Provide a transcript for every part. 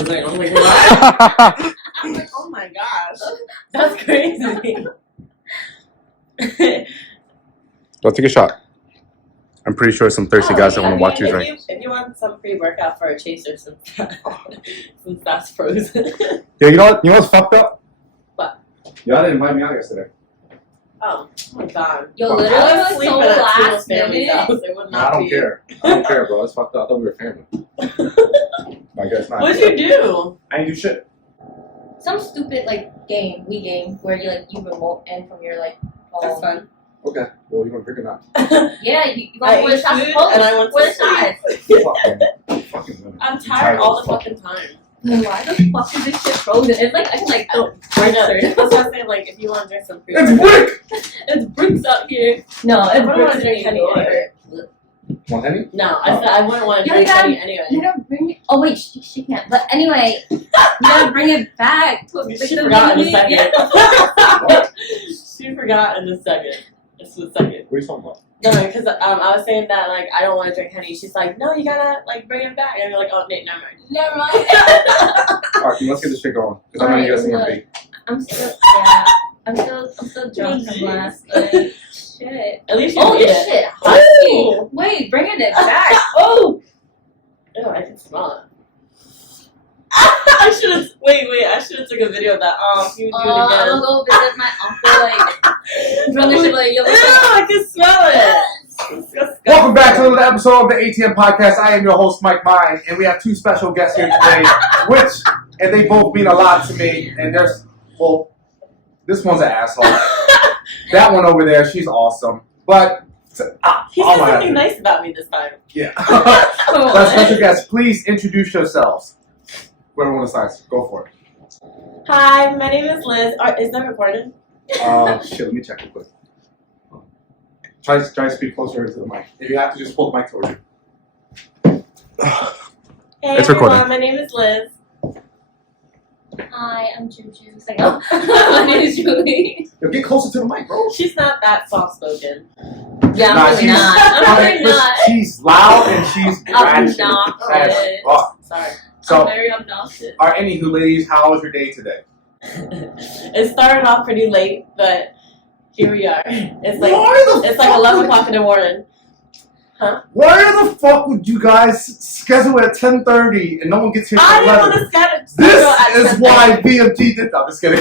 was like, oh my god. I'm like, oh my gosh. That's crazy. Go take a shot. I'm pretty sure some thirsty guys that want to watch you drink. If you want some free workout for a chaser, since that's frozen. Yeah, you know what's fucked up? What? Y'all didn't invite me out yesterday. Oh my god. Yo, literally was so last minute. I don't care. I don't care, bro. It's fucked up. I thought we were family. I guess not. What'd you do? I didn't do shit. Some stupid game, Wii game, where you remote in from your phone. That's fun. Okay. Well, you want to drink or not? Yeah, you want to shots food and I want to Fucking I'm tired all the fucking time. Why the fuck is this shit frozen? It's I can oh, I know. That's what I'm saying. If you want to drink some fruit. It's brick! It's bricks up here. No, I don't want to drink Henny anyway. Want Henny? No, I said I wouldn't want to drink Henny anyway. You don't bring it. Oh, wait, she can't. But anyway, you gotta bring it back. She forgot in a second. She forgot in a second. Just a second. What are you talking about? No, because I was saying that I don't want to drink Henny. She's like, no, you gotta bring it back. And you're like, oh, Nate, never mind. Never mind. Alright, let's get this shit going. Because I'm gonna get some more bait. I'm still drunk from last night. Shit. At least you oh, this shit husky. Wait, bringing it back. Oh. Ew, I can smell it. I should have took a video of that. You would do it again. I'm gonna go visit my uncle. Run this shit yo. Ew, I can smell it. Welcome back to another episode of the ATM Podcast. I am your host, Mike Mine, and we have two special guests here today, and they both mean a lot to me. And this one's an asshole. That one over there, she's awesome. But he said something nice about me this time. Yeah. Our special guests, please introduce yourselves. Whoever wants to start, go for it. Hi, my name is Liz. Is that recorded? Shit, let me check real quick. Try to speak closer to the mic. If you have to, just pull the mic towards you. Hey it's everyone, recording. My name is Liz. Hi, I'm Juju. My name is Julie. Yo, get closer to the mic, bro. She's not that soft-spoken. Yeah, I'm really not. I'm really not. She's loud and she's ratchet. Sorry. So, I'm very obnoxious. Alright, anywho, ladies, how was your day today? It started off pretty late, but here we are. It's It's like 11 o'clock in the morning. Huh? Why the fuck would you guys schedule at 10:30 and no one gets here I at didn't 11? want to schedule This is why VMG did that. I'm just kidding.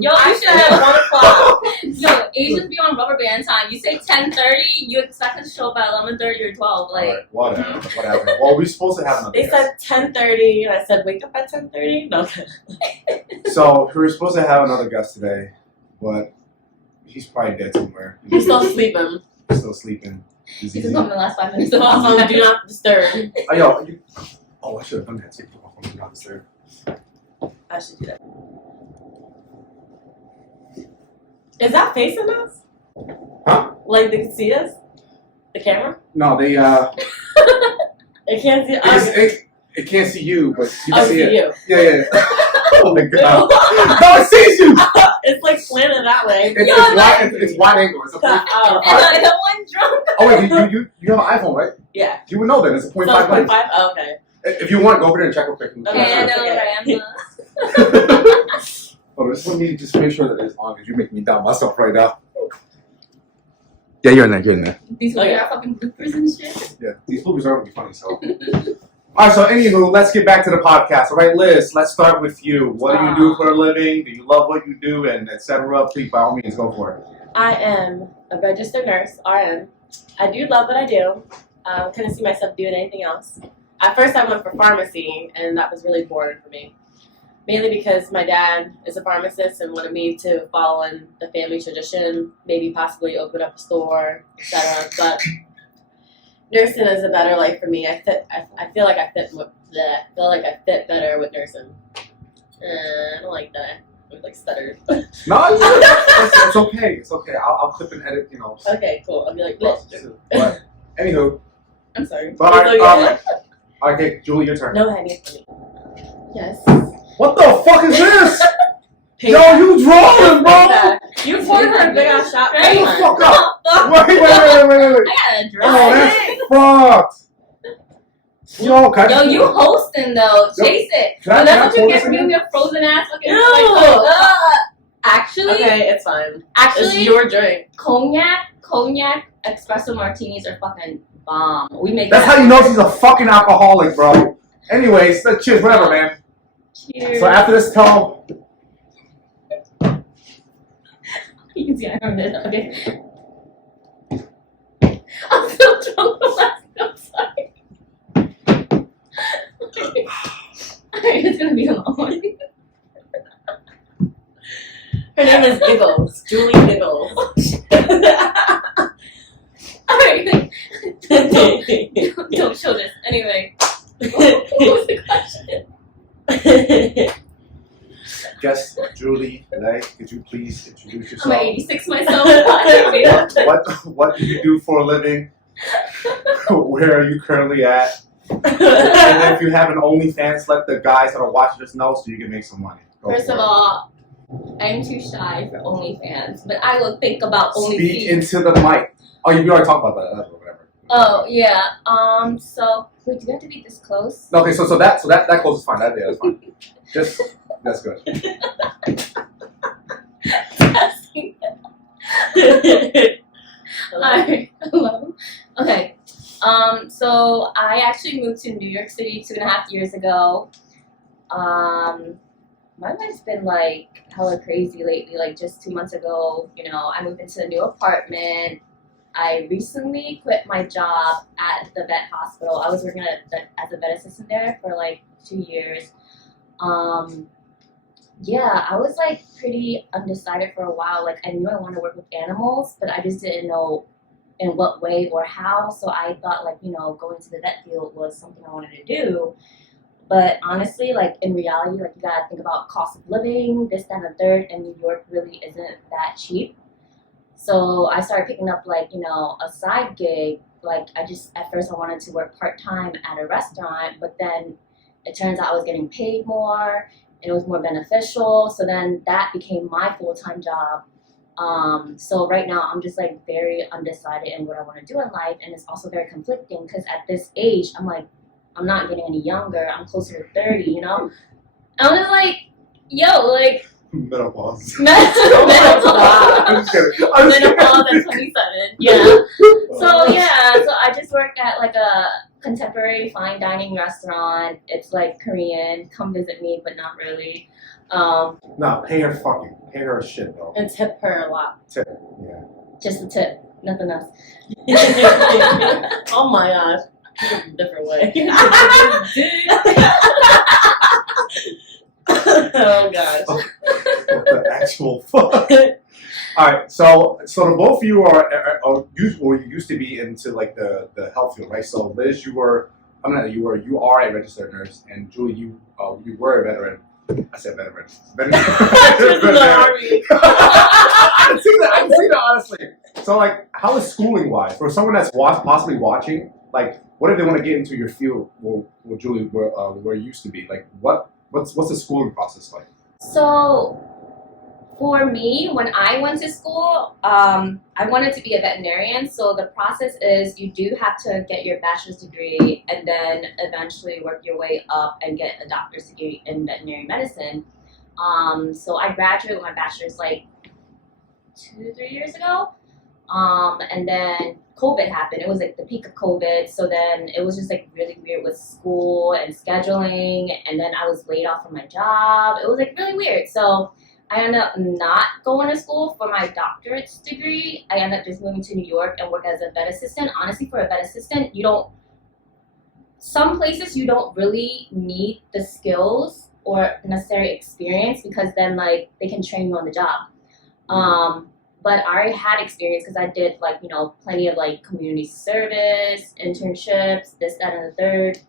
Yo, you should have 1 o'clock. Yo, Asians be on rubber band time. You say 10:30, you expect us to show up at 11:30 or 12. Alright, whatever. Well, we're supposed to have another They said 10:30, and I said, wake up at 10:30? No. So, we were supposed to have another guest today, but he's probably dead somewhere. He's still sleeping. He's still sleeping. He's been coming the last 5 minutes. Also, do not disturb. I should have done that. Take off on do not disturb. I should do that. Is that facing us? Huh? Like they can see us? The camera? No, they It can't see us. it can't see you, but you can see it. You. Yeah. Oh my god. No, it sees you! It's like slanted that way. It's wide angle. It's a point. And I got one drunk. Oh wait, you have an iPhone, right? Yeah. You would know that. It's a 0.5 So lens. 0.5? Oh, okay. If you want, go over there and check real quick. Okay, I know where I am. Oh, this one need to just make sure that it's on because you make me doubt myself right now. Yeah, you're in there. These are fucking bloopers and shit. Yeah, these bloopers aren't really funny, so. Alright, so anywho, let's get back to the podcast. Alright, Liz, let's start with you. What do you do for a living? Do you love what you do? And etc. Please, by all means, go for it. I am a registered nurse, RN. I do love what I do. Couldn't see myself doing anything else. At first, I went for pharmacy, and that was really boring for me. Mainly because my dad is a pharmacist and wanted me to follow in the family tradition, maybe possibly open up a store, etc. But nursing is a better life for me. I feel like I fit better with nursing. I don't like that. I like stuttered. No, it's okay. It's okay. I'll clip and edit, you know. Okay, cool. I'll be like, but anywho. I'm sorry. Okay, Julie, your turn. No hanging for me. Yes. What the fuck is this? Yo, you drawing, bro? You poured her a big ass shot. Hold the fuck up. Wait. I got a drink. Oh, that's fucked. Yo, can Yo, you hosting though. Yo, Chase it. can I- So that's what can I you get pour from this giving me a frozen ass fucking Ew. Actually, Okay, it's fine. It's actually, your drink. cognac, espresso martinis are fucking bomb. We make That's that. how you know she's a fucking alcoholic, bro. Anyways, cheers, whatever, man. Cheers. So after this, tell You can see I heard it. Okay. I'm so drunk from last night. I'm sorry. Alright, it's gonna be a long one. Her name is Giggles. Julie Giggles. Alright. Don't show this. Anyway. What was the question? Guess Julie, could you please introduce I'm yourself? at 86 myself. What do you do for a living? Where are you currently at? And if you have an OnlyFans, let the guys that are watching us know so you can make some money. Go First for of it. all, I'm too shy for OnlyFans, but I will think about Speak OnlyFans. into the mic. Oh, you already talked about that. Whatever. Oh yeah. So wait, do we have to be this close? Okay, so that close is fine. That's fine. Just that's good. Alright. Hello. Okay. So I actually moved to New York City 2.5 years ago. My life's been like hella crazy lately. Like just 2 months ago, I moved into a new apartment. I recently quit my job at the vet hospital. I was working as a vet assistant there for like 2 years. Yeah, I was like pretty undecided for a while. Like I knew I wanted to work with animals, but I just didn't know in what way or how. So I thought like, going to the vet field was something I wanted to do. But honestly, like in reality, like you gotta think about cost of living, this, that, and the third, and New York really isn't that cheap. So I started picking up like, a side gig. Like at first I wanted to work part-time at a restaurant, but then it turns out I was getting paid more, and it was more beneficial. So then that became my full-time job. So right now I'm just like very undecided in what I want to do in life, and it's also very conflicting because at this age I'm like, I'm not getting any younger. I'm closer to 30, I'm just like, yo, like Menopause. menopause. I'm just kidding. I'm just Menopause kidding. at 27. Yeah. So I just work at like a contemporary fine dining restaurant. It's like Korean. Come visit me, but not really. No, pay her shit though. And tip her a lot. Tip, yeah. Just a tip, nothing else. Oh my gosh. Different way. Oh gosh. What the actual fuck? All right, so the both of you you used to be into like the health field, right? So Liz, you are a registered nurse, and Julie, you were a veteran. I said veteran. Just in the army. I can see that honestly. So like, how is schooling wise for someone that's possibly watching? Like, what if they want to get into your field? Well, Julie, where you used to be, like, what's the schooling process like? So, for me, when I went to school, I wanted to be a veterinarian. So the process is you do have to get your bachelor's degree and then eventually work your way up and get a doctor's degree in veterinary medicine. So I graduated with my bachelor's like 2-3 years ago. And then COVID happened. It was like the peak of COVID. So then it was just like really weird with school and scheduling. And then I was laid off from my job. It was like really weird. So I ended up not going to school for my doctorate's degree. I ended up just moving to New York and work as a vet assistant. Honestly, for a vet assistant, some places you don't really need the skills or necessary experience because then like they can train you on the job. But I already had experience because I did like, plenty of like community service, internships, this, that, and the third.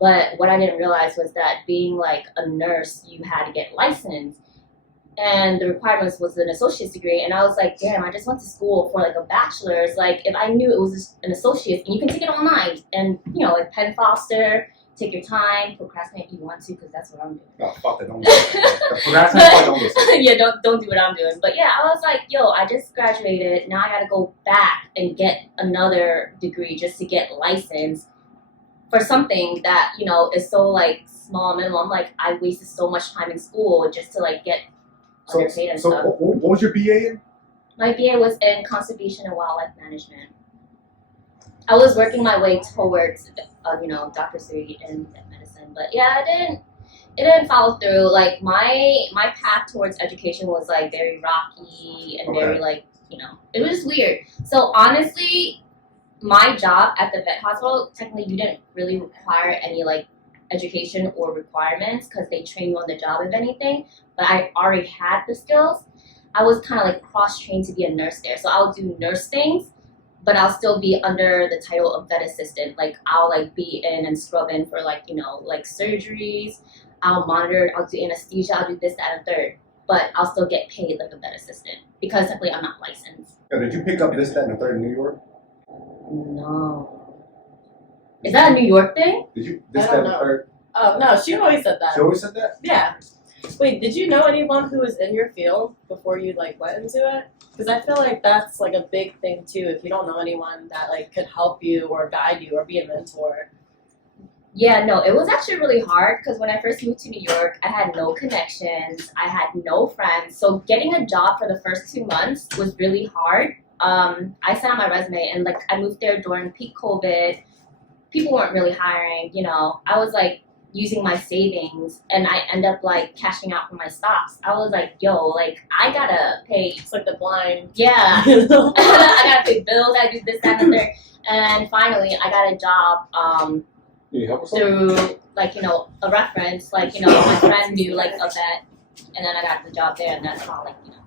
But what I didn't realize was that being like a nurse, you had to get licensed. And the requirements was an associate's degree. And I was like, damn, I just went to school for like a bachelor's. Like if I knew it was just an associate's, and you can take it online. And, like Penn Foster, take your time, procrastinate if you want to, because that's what I'm doing. Oh, fuck that, don't do that. Procrastinate, don't do that. Yeah, don't do what I'm doing. But yeah, I was like, yo, I just graduated. Now I got to go back and get another degree just to get licensed. for something that, you know, is so like small minimum. Like I wasted so much time in school just to like get underpaid and stuff. What was your BA in? My BA was in conservation and wildlife management. I was working my way towards, you know, doctor's degree in medicine, but yeah, it didn't follow through. Like my path towards education was like very rocky and very like, you know, it was weird. So honestly, my job at the vet hospital, technically you didn't really require any like education or requirements because they train you on the job if anything, but I already had the skills. I was kind of like cross-trained to be a nurse there. So I'll do nurse things, but I'll still be under the title of vet assistant. Like I'll like be in and scrub in for like, you know, like surgeries. I'll monitor, I'll do anesthesia, I'll do this, that, and third. But I'll still get paid like a vet assistant because technically I'm not licensed. Did you pick up this, that, and the third in New York? No. Is that a New York thing? Did you this, I that, don't and the know. third? Oh no, she always said that. She always said that? Yeah. Wait, did you know anyone who was in your field before you like went into it? Because I feel like that's like a big thing too. If you don't know anyone that like could help you or guide you or be a mentor. Yeah, no, it was actually really hard because when I first moved to New York, I had no connections, I had no friends. So getting a job for the first 2 months was really hard. I sent out my resume and like I moved there during peak COVID. People weren't really hiring, you know. I was like using my savings and I end up like cashing out for my stocks. I was like, yo, like I gotta pay. It's like the blind. Yeah. You know? I gotta pay bills, I do this, that, and the third. And finally I got a job Can you help us? through like, you know, a reference, like, you know, my friend knew like a vet and then I got the job there and that's how like, you know.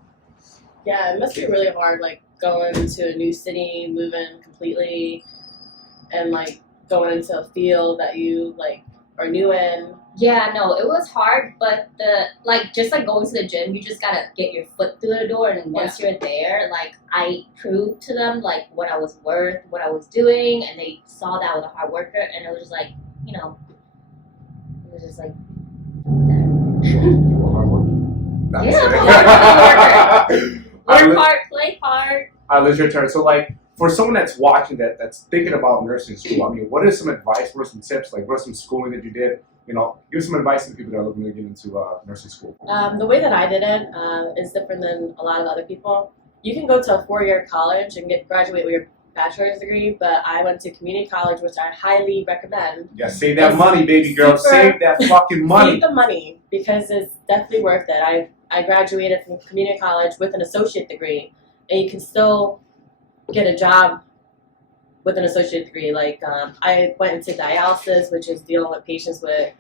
Yeah, it must be really hard like going to a new city, moving completely, and like going into a field that you like are new in. Yeah, no, it was hard, but just like going to the gym, you just gotta get your foot through the door, and once you're there, like I proved to them like what I was worth, what I was doing, and they saw that I was a hard worker, and it was just like, you know, it was just like. You were hard work. Work hard, play hard. Liz, your turn. So, like, for someone that's watching that's thinking about nursing school, I mean, what is some advice? What are some tips? Like, what are some schooling that you did? You know, give some advice to the people that are looking to get into nursing school. The way that I did it is different than a lot of other people. You can go to a 4-year college and graduate with your bachelor's degree, but I went to community college, which I highly recommend. Yeah, save that money, baby girl. Save that fucking money. Save the money because it's definitely worth it. I graduated from community college with an associate degree, and you can still get a job with an associate degree. Like I went into dialysis, which is dealing with patients with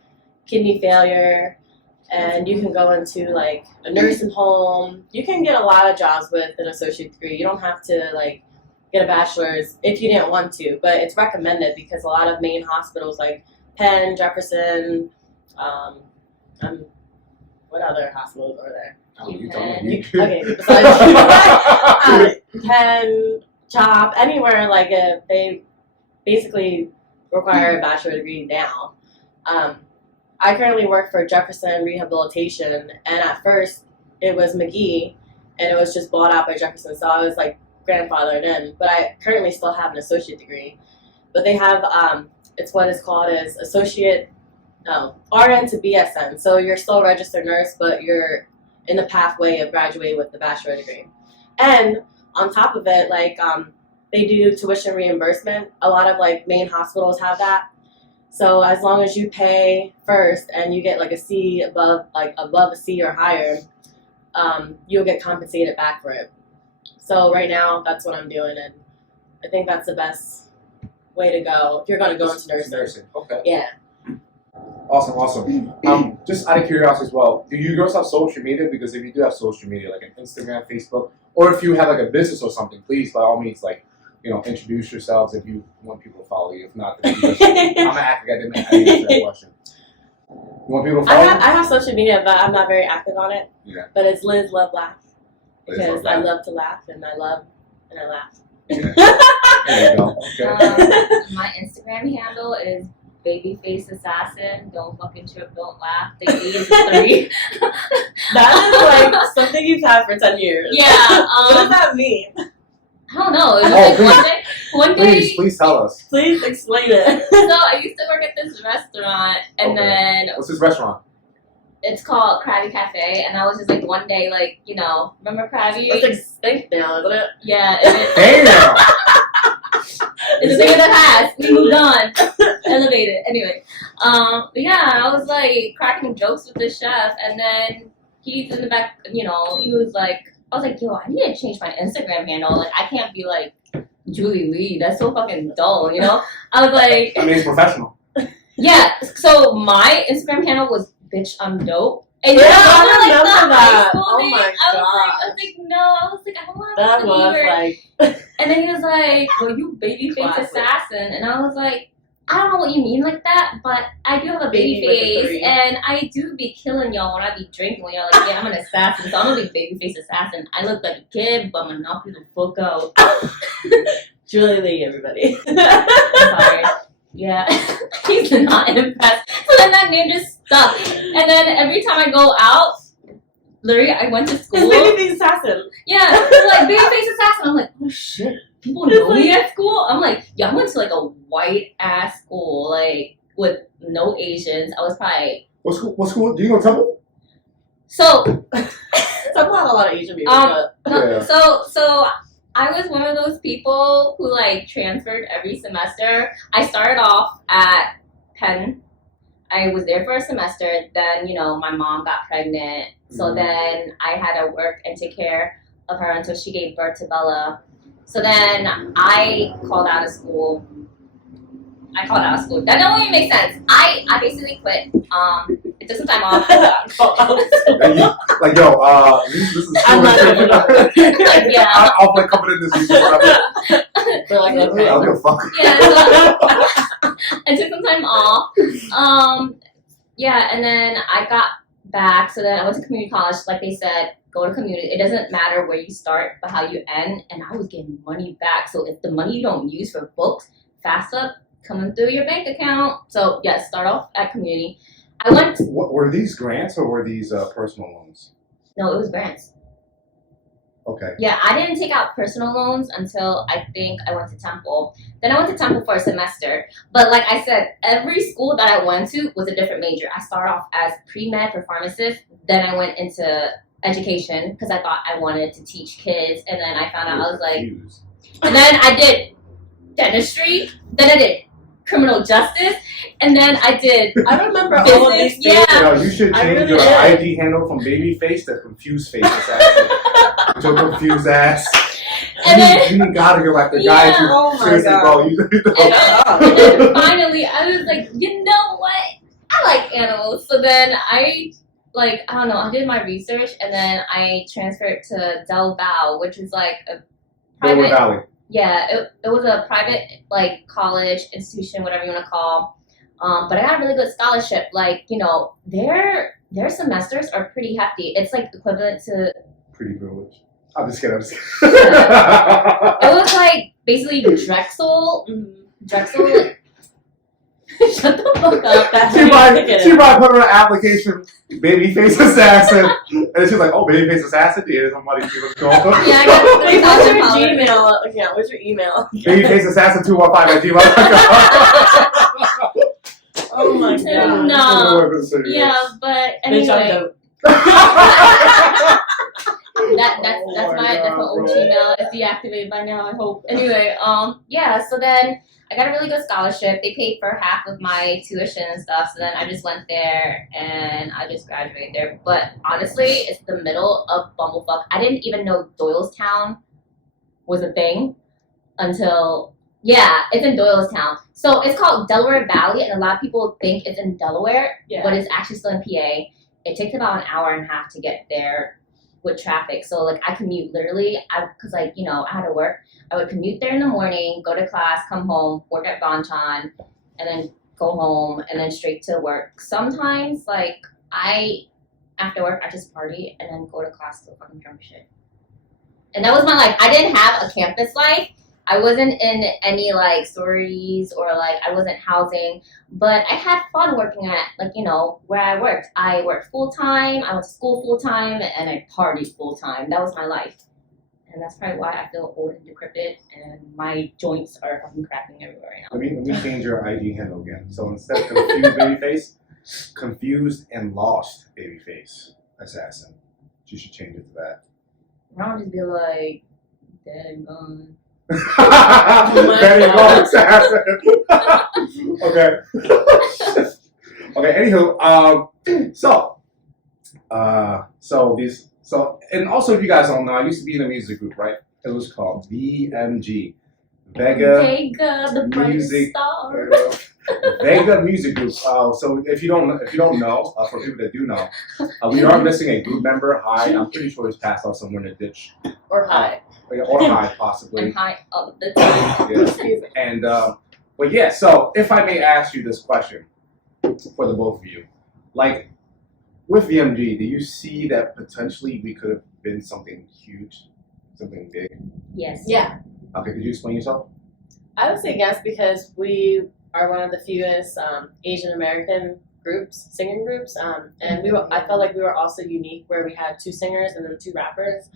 kidney failure, and you can go into like a nursing home. You can get a lot of jobs with an associate degree. You don't have to like get a bachelor's if you didn't want to, but it's recommended because a lot of main hospitals like Penn, Jefferson, what other hospitals are there? Oh, you told Penn. me. Okay, besides Penn, CHOP, anywhere like they basically require a bachelor degree now. I currently work for Jefferson Rehabilitation, and at first it was McGee, and it was just bought out by Jefferson, so I was like grandfathered in. But I currently still have an associate degree. But they have it's what is called as associate RN to BSN. So you're still a registered nurse, but you're in the pathway of graduating with the bachelor degree. And on top of it, like they do tuition reimbursement. A lot of like main hospitals have that. So as long as you pay first and you get like a C above a C or higher, you'll get compensated back for it. So right now, that's what I'm doing, and I think that's the best way to go if you're going to go into nursing. Okay. Yeah. Awesome. Just out of curiosity as well, do you girls have social media? Because if you do have social media, like an Instagram, Facebook, or if you have like a business or something, please, by all means, like, you know, introduce yourselves if you want people to follow you. If not, then I'm gonna act like I didn't answer that question. You want people to follow you? I have social media, but I'm not very active on it. Yeah. But it's Liz Love Laugh. Liz Because Love I Laugh. love to laugh, and I laugh. Yeah. There you go. Okay. My Instagram handle is Babyface Assassin. Don't fucking trip, don't laugh. The E is 3. That is like something you've had for 10 years. Yeah. What does that mean? I don't know. It was Oh, like one day. Please tell us. Please explain it. So I used to work at this restaurant, and Okay. then What's this restaurant? it's called Krabby Cafe, and I was just like one day, like, you know, remember Krabby? It's extinct now, isn't it? Yeah, Damn. it's a thing of the past. We moved on, elevated. Anyway, but yeah, I was like cracking jokes with the chef, and then he's in the back. You know, he was like, I was like, yo, I need to change my Instagram handle. Like, I can't be like Julie Lee. That's so fucking dull, you know? I was like, I mean, it's professional. yeah. So my Instagram handle was bitch I'm dope. And Yeah, you know, I like, remember the that. high school Oh days, my I was like, no. I was like, I don't want to That be was weird. like And then he was like, well, you babyface Classic. assassin. And I was like, I don't know what you mean like that, but I do have a baby Baby with a face, three. and I do be killing y'all when I be drinking. When y'all like, yeah, I'm an assassin, so I'm a big baby face assassin. I look like a kid, but my mouth is the fuck out. Julie Lee, everybody. I'm sorry. Yeah, he's not impressed. So then that name just stuck. And then every time I go out, literally, I went to His school. baby assassin. Yeah, they're like baby face assassin. I'm like, oh shit, people know me at school. I'm like, yeah, I went to like a white ass school, like with no Asians. I was probably What school? What school? Do you know Temple? so Some have a lot of Asian people, but no, Yeah. so I was one of those people who like transferred every semester. I started off at Penn. I was there for a semester. Then, you know, my mom got pregnant. So Mhm. then I had to work and take care of her until she gave birth to Bella. So then I called out of school. That don't even make sense. I basically quit. It took some time off. Like, yo, this is I'm not school. gonna Yeah. I'll play coming in this week. Whatever. We're like, I okay. don't give a fuck. Yeah, so I took some time off. Yeah, and then I got back. So then I went to community college. Like they said, go to community. It doesn't matter where you start, but how you end. And I was getting money back. So if the money you don't use for books, FAFSA coming through your bank account. So yes, start off at community. I went. What were these grants or were these personal loans? No, it was grants. Okay. Yeah, I didn't take out personal loans until I think I went to Temple. Then I went to Temple for a semester. But like I said, every school that I went to was a different major. I started off as pre-med for pharmacist. Then I went into education because I thought I wanted to teach kids. And then I found out I was like, Confused. and then I did dentistry. Then I did criminal justice. And then I did I remember all of these business. things. Yeah. Yo, you should I change really your did. IG handle from baby face to confused face assassin. With your confused ass. And then- you gotta go like the guy Yeah. who Oh my seriously, God. bro. You, And then finally, I was like, you know what? I like animals. So then I don't know, I did my research and then I transferred to Del Valle, which is like a Delaware private, Valley. yeah, it was a private like college institution, whatever you want to call. But I got a really good scholarship. Like, you know, their semesters are pretty hefty. It's like equivalent to, Pretty privileged. I'm just kidding. it was like basically Drexel. Drexel, like, shut the fuck up. That's She what might you put on an application, babyface assassin, and she's like, "Oh, babyface assassin, yeah, somebody see what's going on." Yeah, I got Wait, what's your $3,000. Gmail account? What's your email? Babyface assassin 215@gmail.com. Oh my god. No. Yeah, but Bitch, I'm anyway, dope. that's my old Gmail. It's deactivated by now, I hope. Anyway, yeah. So then I got a really good scholarship. They paid for half of my tuition and stuff. So then I just went there and I just graduated there. But honestly, it's the middle of Bumblefuck. I didn't even know Doylestown was a thing until. Yeah, it's in Doylestown. So it's called Delaware Valley, and a lot of people think it's in Delaware, Yeah. but it's actually still in PA. It takes about an hour and a half to get there with traffic. So like I commute literally, because like, you know, I had to work. I would commute there in the morning, go to class, come home, work at Bonchon, and then go home, and then straight to work. Sometimes like after work, I just party and then go to class till fucking drunk shit. And that was my life. I didn't have a campus life. I wasn't in any like stories or like I wasn't housing, but I had fun working at like, you know, where I worked. I worked full time, I went to school full time, and I partied full time. That was my life. And that's probably why I feel old and decrepit, and my joints are fucking cracking everywhere right now. Let me change your IG handle again. So instead of confused babyface, confused and lost babyface assassin. You should change it to that. I'll just be like, dead and gone. Dead and gone assassin. Okay. Okay. Anywho, so and also if you guys don't know, I used to be in a music group, right? It was called VMG, Vega the brightest Music. star. Vega Music Group. So if you don't know, for people that do know, we are missing a group member. Hi, I'm pretty sure he's passed out somewhere in the ditch. Or high. Or high, possibly. And high up the time. Yeah. And but yeah. So if I may ask you this question for the both of you, like with VMG, do you see that potentially we could have been something huge, something big? Yes. Yeah. Okay, could you explain yourself? I would say yes because we are one of the fewest Asian American groups, singing groups, and I felt like we were also unique where we had 2 singers and then 2 rappers.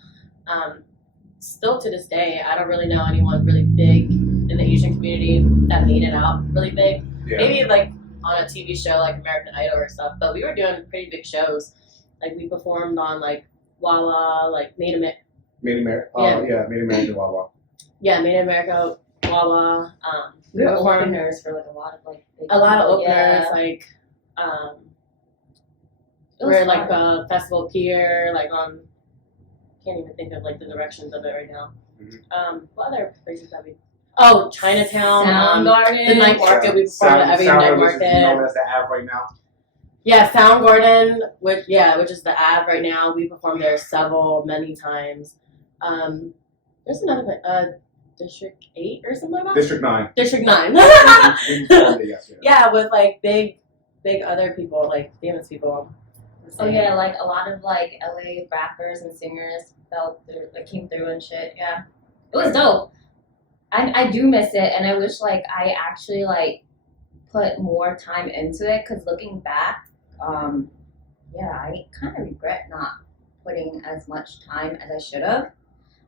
Still to this day, I don't really know anyone really big in the Asian community that made it out really big. Yeah. Maybe like on a TV show like American Idol or stuff, but we were doing pretty big shows. Like we performed on like Wawa, like Made in America. Made America Wawa. Yeah, Made in America, Wawa. We were performed openers for like a lot of like big a lot of openers, yeah. like It was we're like fun. Festival Pier, like on. Can't even think of like the directions of it right now. Mm-hmm. What other places that we? Oh, Chinatown, Soundgarden. the night market. We performed at every night which is market. known as the Ave right now. Yeah, Soundgarden, which is the Ave right now. We performed there many times. There's another one, District 8 or something like that. District 9. District 9. We performed it, yes, Yeah, with like big other people, like famous people. Oh yeah, like a lot of like LA rappers and singers came through and shit. Yeah, it was dope. I do miss it, and I wish like I actually like put more time into it. Cause looking back, yeah, I kind of regret not putting as much time as I should have.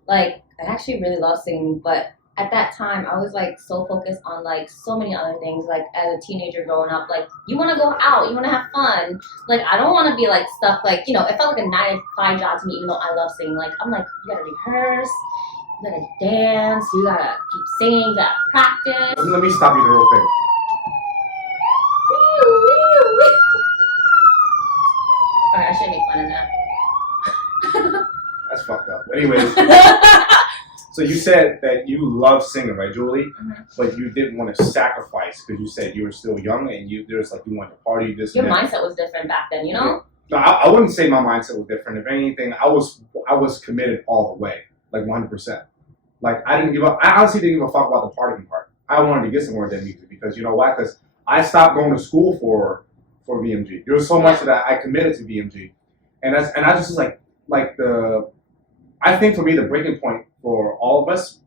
Like I actually really love singing, but at that time I was like so focused on like so many other things. Like as a teenager growing up, like you want to go out, you want to have fun. Like I don't want to be like stuck. Like it felt like a 9 to 5 job to me, even though I love singing. Like I'm like you gotta rehearse, you gotta dance, you gotta keep singing, you gotta practice. Let me stop you there real quick. Alright, I shouldn't make fun of that. That's fucked up. Anyways, so you said that you love singing, right, Julie? Mm-hmm. But you didn't want to sacrifice because you said you were still young and you wanted to party. This Your and that. mindset was different back then, you know? No, I wouldn't say my mindset was different. If anything, I was committed all the way, like 100%. Like I didn't give up. I honestly didn't give a fuck about the partying part. I wanted to get somewhere with that music because you know why? Because I stopped going to school for VMG. There was so much that I committed to VMG, and I just like I think for me the breaking point for all of us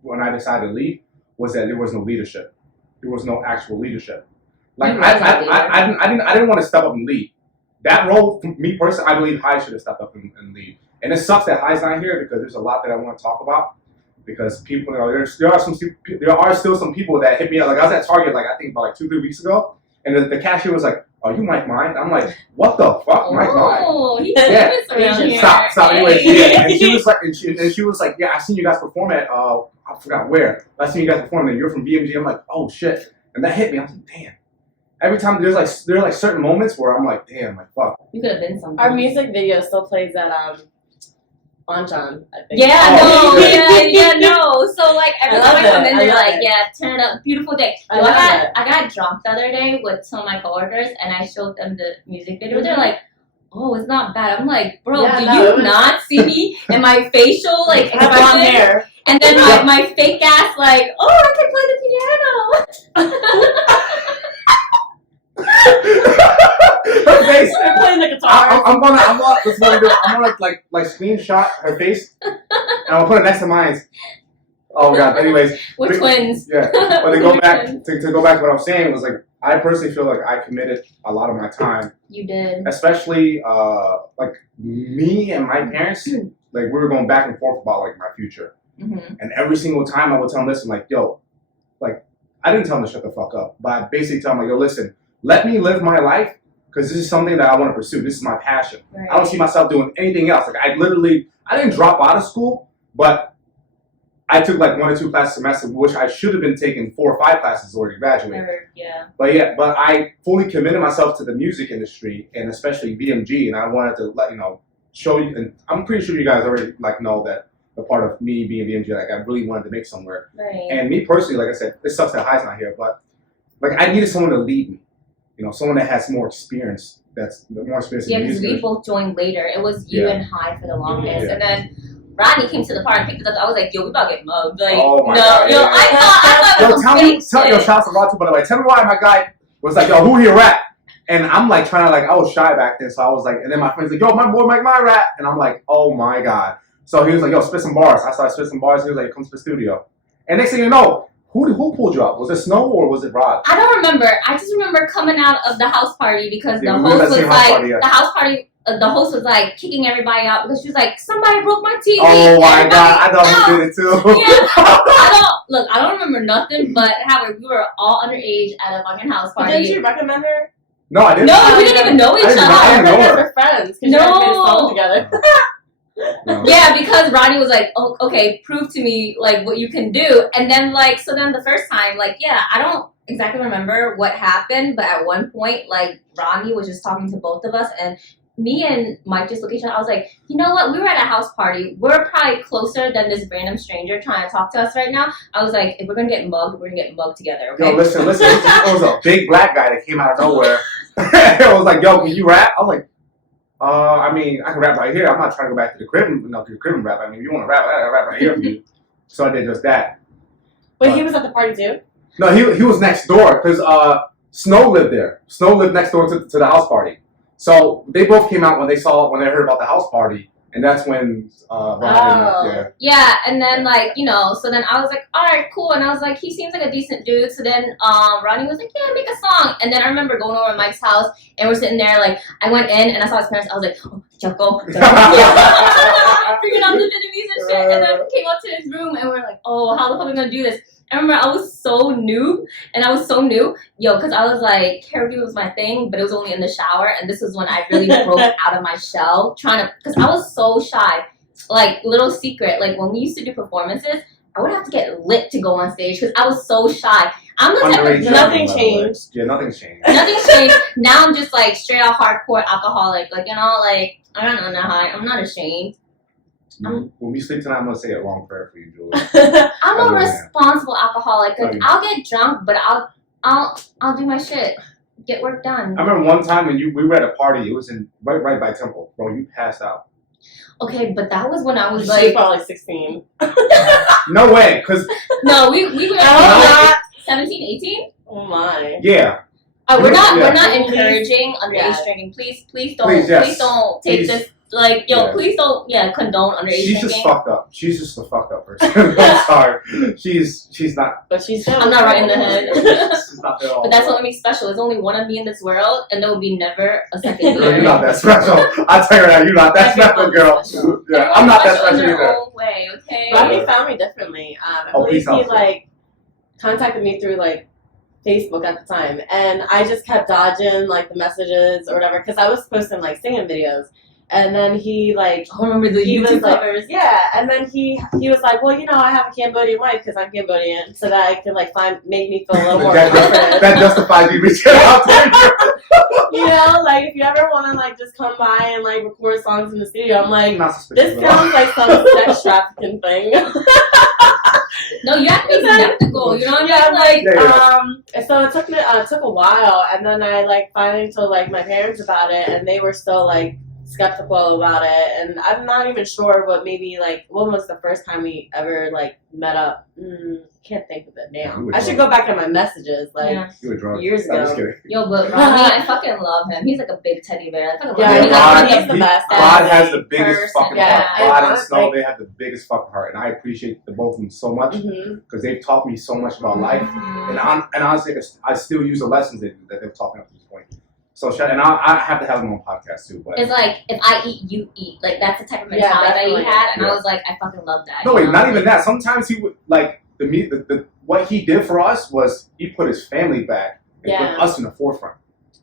when I decided to leave was that there was no leadership. There was no actual leadership. Like I didn't want to step up and lead. That role, for me personally, I believe High should have stepped up and lead. And it sucks that High's not here because there's a lot that I want to talk about. Because people, there are still some people that hit me up. Like I was at Target, like I think about 2-3 weeks ago, and the cashier was like, "Are you Mike Mind?" I'm like, "What the fuck, Mike Mind?" Oh, he's Yeah. famous around here. Stop. Hey. Anyways, yeah. And she was like, "Yeah, I seen you guys perform at I forgot where. I seen you guys perform, and you're from VMG." I'm like, "Oh shit!" And that hit me. I was like, "Damn." Every time there are certain moments where I'm like, "Damn, like fuck." You could have been something. Our music video still plays at Bonchon, I think. Yeah, Oh, no. So like every I time love I come it. in, I they're love like, it. yeah, turn it up, beautiful day. I So love I got drunk the other day with some of my coworkers, and I showed them the music video. They're like, "Oh, it's not bad." I'm like, "Bro, Yeah, did no, it you was- not see me and my facial like I have blonde expression? hair. And then my fake ass like, oh, I can play the piano." Her face. I'm playing the guitar. I'm gonna like screenshot her face, and I'll put it next to mine. Oh god. Anyways, We're twins. yeah. But to go back to what I was saying was like I personally feel like I committed a lot of my time. You did. Especially like me and my parents, like we were going back and forth about like my future. Mm-hmm. And every single time I would tell them, listen, like, yo, like I didn't tell them to shut the fuck up, but I basically tell them like, yo, listen, let me live my life because this is something that I want to pursue. This is my passion. Right. I don't see myself doing anything else. Like I didn't drop out of school, but I took like 1 or 2 classes a semester, which I should have been taking 4 or 5 classes already graduated. Yeah. But I fully committed myself to the music industry and especially VMG, and I wanted to let show you. And I'm pretty sure you guys already like know that the part of me being VMG, like I really wanted to make somewhere. Right. And me personally, like I said, it sucks that High's not here, but like I needed someone to lead me, someone that has more experience. That's more experience. Yeah, in the because music we both joined later. It was you and High for the longest, Yeah. and then Rodney came to the party and picked it up. I was like, yo, we about to get mugged. Like, Oh my no, God, yo, yeah. I thought it was Tell fake yo, shit. shouts to Rod too, by the way. Tell me why my guy was like, yo, who here rap? And I'm like trying to I was shy back then, so I was like, and then my friend's like, yo, my boy Mike my rap, and I'm like, oh my God. So he was like, yo, spit some bars. I started spitting some bars. He was like, come to the studio. And next thing you know, who pulled you up? Was it Snow or was it Rod? I don't remember. I just remember coming out of the house party because Yeah, the we were at host the was same house like, party, yeah. the house party. The host was like kicking everybody out because she was like, somebody broke my TV. Oh my Everybody God, I know out. who did it too. Yeah, I don't remember nothing, but how we were all underage at a fucking house But party. didn't you recommend her? No, I didn't. No, we didn't even know each I didn't know. I other. know recommended her. her for friends because you guys made a song together. No. Yeah, because Rodney was like, oh, okay, prove to me like what you can do. And then so then the first time, I don't exactly remember what happened, but at one point, Rodney was just talking to both of us and me and Mike just looked at each other. I was like, you know what? We were at a house party. We're probably closer than this random stranger trying to talk to us right now. I was like, if we're gonna get mugged, we're gonna get mugged together. Okay? Yo, listen. It was a big black guy that came out of nowhere. It was like, yo, can you rap? I was like, I mean, I can rap right here. I'm not trying to go back to the crib, to the crib and rap. I mean, if you want to rap, I rap right here for you. So I did just that. Wait, he was at the party too? No, he was next door because Snow lived there. Snow lived next door to the house party. So they both came out when they heard about the house party, and that's when Yeah, and then so then I was like, all right, cool, and I was like, he seems like a decent dude. So then Ronnie was like, yeah, make a song. And then I remember going over to Mike's house, and we're sitting there, I went in and I saw his parents. I was like, oh, Choco, freaking out the Vietnamese and shit. And then came up to his room, and we're like, oh, how the fuck are we gonna do this? I remember I was so new, because I was like, karaoke was my thing, but it was only in the shower, and this was when I really broke out of my shell, because I was so shy. Little secret, when we used to do performances, I would have to get lit to go on stage, because I was so shy. I'm the type of, nothing changed. Yeah, nothing's changed. Nothing's changed. Now I'm just, straight out hardcore alcoholic, I don't know how, I'm not ashamed. When we sleep tonight, I'm gonna say a long prayer for you, Julie. I'm a responsible alcoholic. I'll get drunk, but I'll do my shit, get work done. I remember one time when we were at a party. It was in right by Temple, bro. You passed out. Okay, but that was when I was She was probably 16. No way, cause no, we were not. 17, 18. Oh my. yeah. We're not Please. encouraging underage Yeah. drinking. Please don't Please, take Please. this Yeah. please don't condone underage She's drinking. just fucked up. She's just a fucked up person. I'm sorry. She's not. But she's still. I'm not right in the head. She's not there all. But that's what makes me special. There's only one of me in this world, and there will be never a second Girl, me. you're not that special. I tell you right now, you're not that special, girl. Special. Yeah, I'm not that special in their either. own way, okay? Rodney found me differently. I Oh, believe please he tell us. contacted me through Facebook at the time, and I just kept dodging the messages or whatever because I was posting singing videos, and then he I remember the he YouTube was covers. yeah, and then he was like, well, I have a Cambodian wife because I'm Cambodian, so that I can make me feel a little more confident. that justifies you reaching out to me. If you ever want to just come by and record songs in the studio, I'm like, Not suspicious this at all. sounds like some sex trafficking thing. No, you have to be skeptical. You know what Yeah, I mean? so it took a while, and then I finally told my parents about it, and they were still skeptical about it, and I'm not even sure what when was the first time we ever met up. Can't think of it now. I should go back in my messages you were drunk. years I'm just ago. kidding. Yo, but Ronnie, I fucking love him. He's like a big teddy bear. I fucking love Yeah, him. he's the best. Rod has the biggest person, fucking yeah. heart. Rod and Snow, they have the biggest fucking heart, and I appreciate the both of them so much because they've taught me so much about life. And honestly, I still use the lessons that they've taught me up to this point. So, and I have to have them on podcast too. But it's like, if I eat, you eat. Like, that's the type of mentality that he had, and I was like, I fucking love that. No, wait, not even that. Sometimes he would, the what he did for us was he put his family back and put us in the forefront.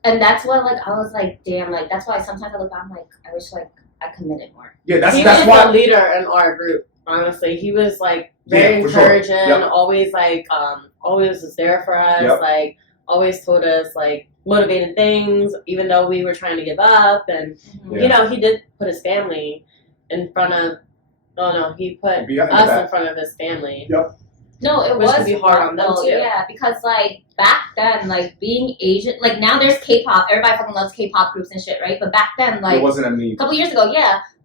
And that's what, I was like, damn, that's why sometimes I look back, I'm like, I wish, I committed more. Yeah, he that's was why. the leader in our group, honestly. He was, very encouraging, always, always was there for us, always told us, motivating things, even though we were trying to give up. And, he did put his family in front of, he put us in front of his family. Yep. No, it Which was could be hard on them, too. Yeah, because, back then, being Asian, now there's K-pop, everybody fucking loves K-pop groups and shit, right? But back then, it wasn't a need. A couple years ago,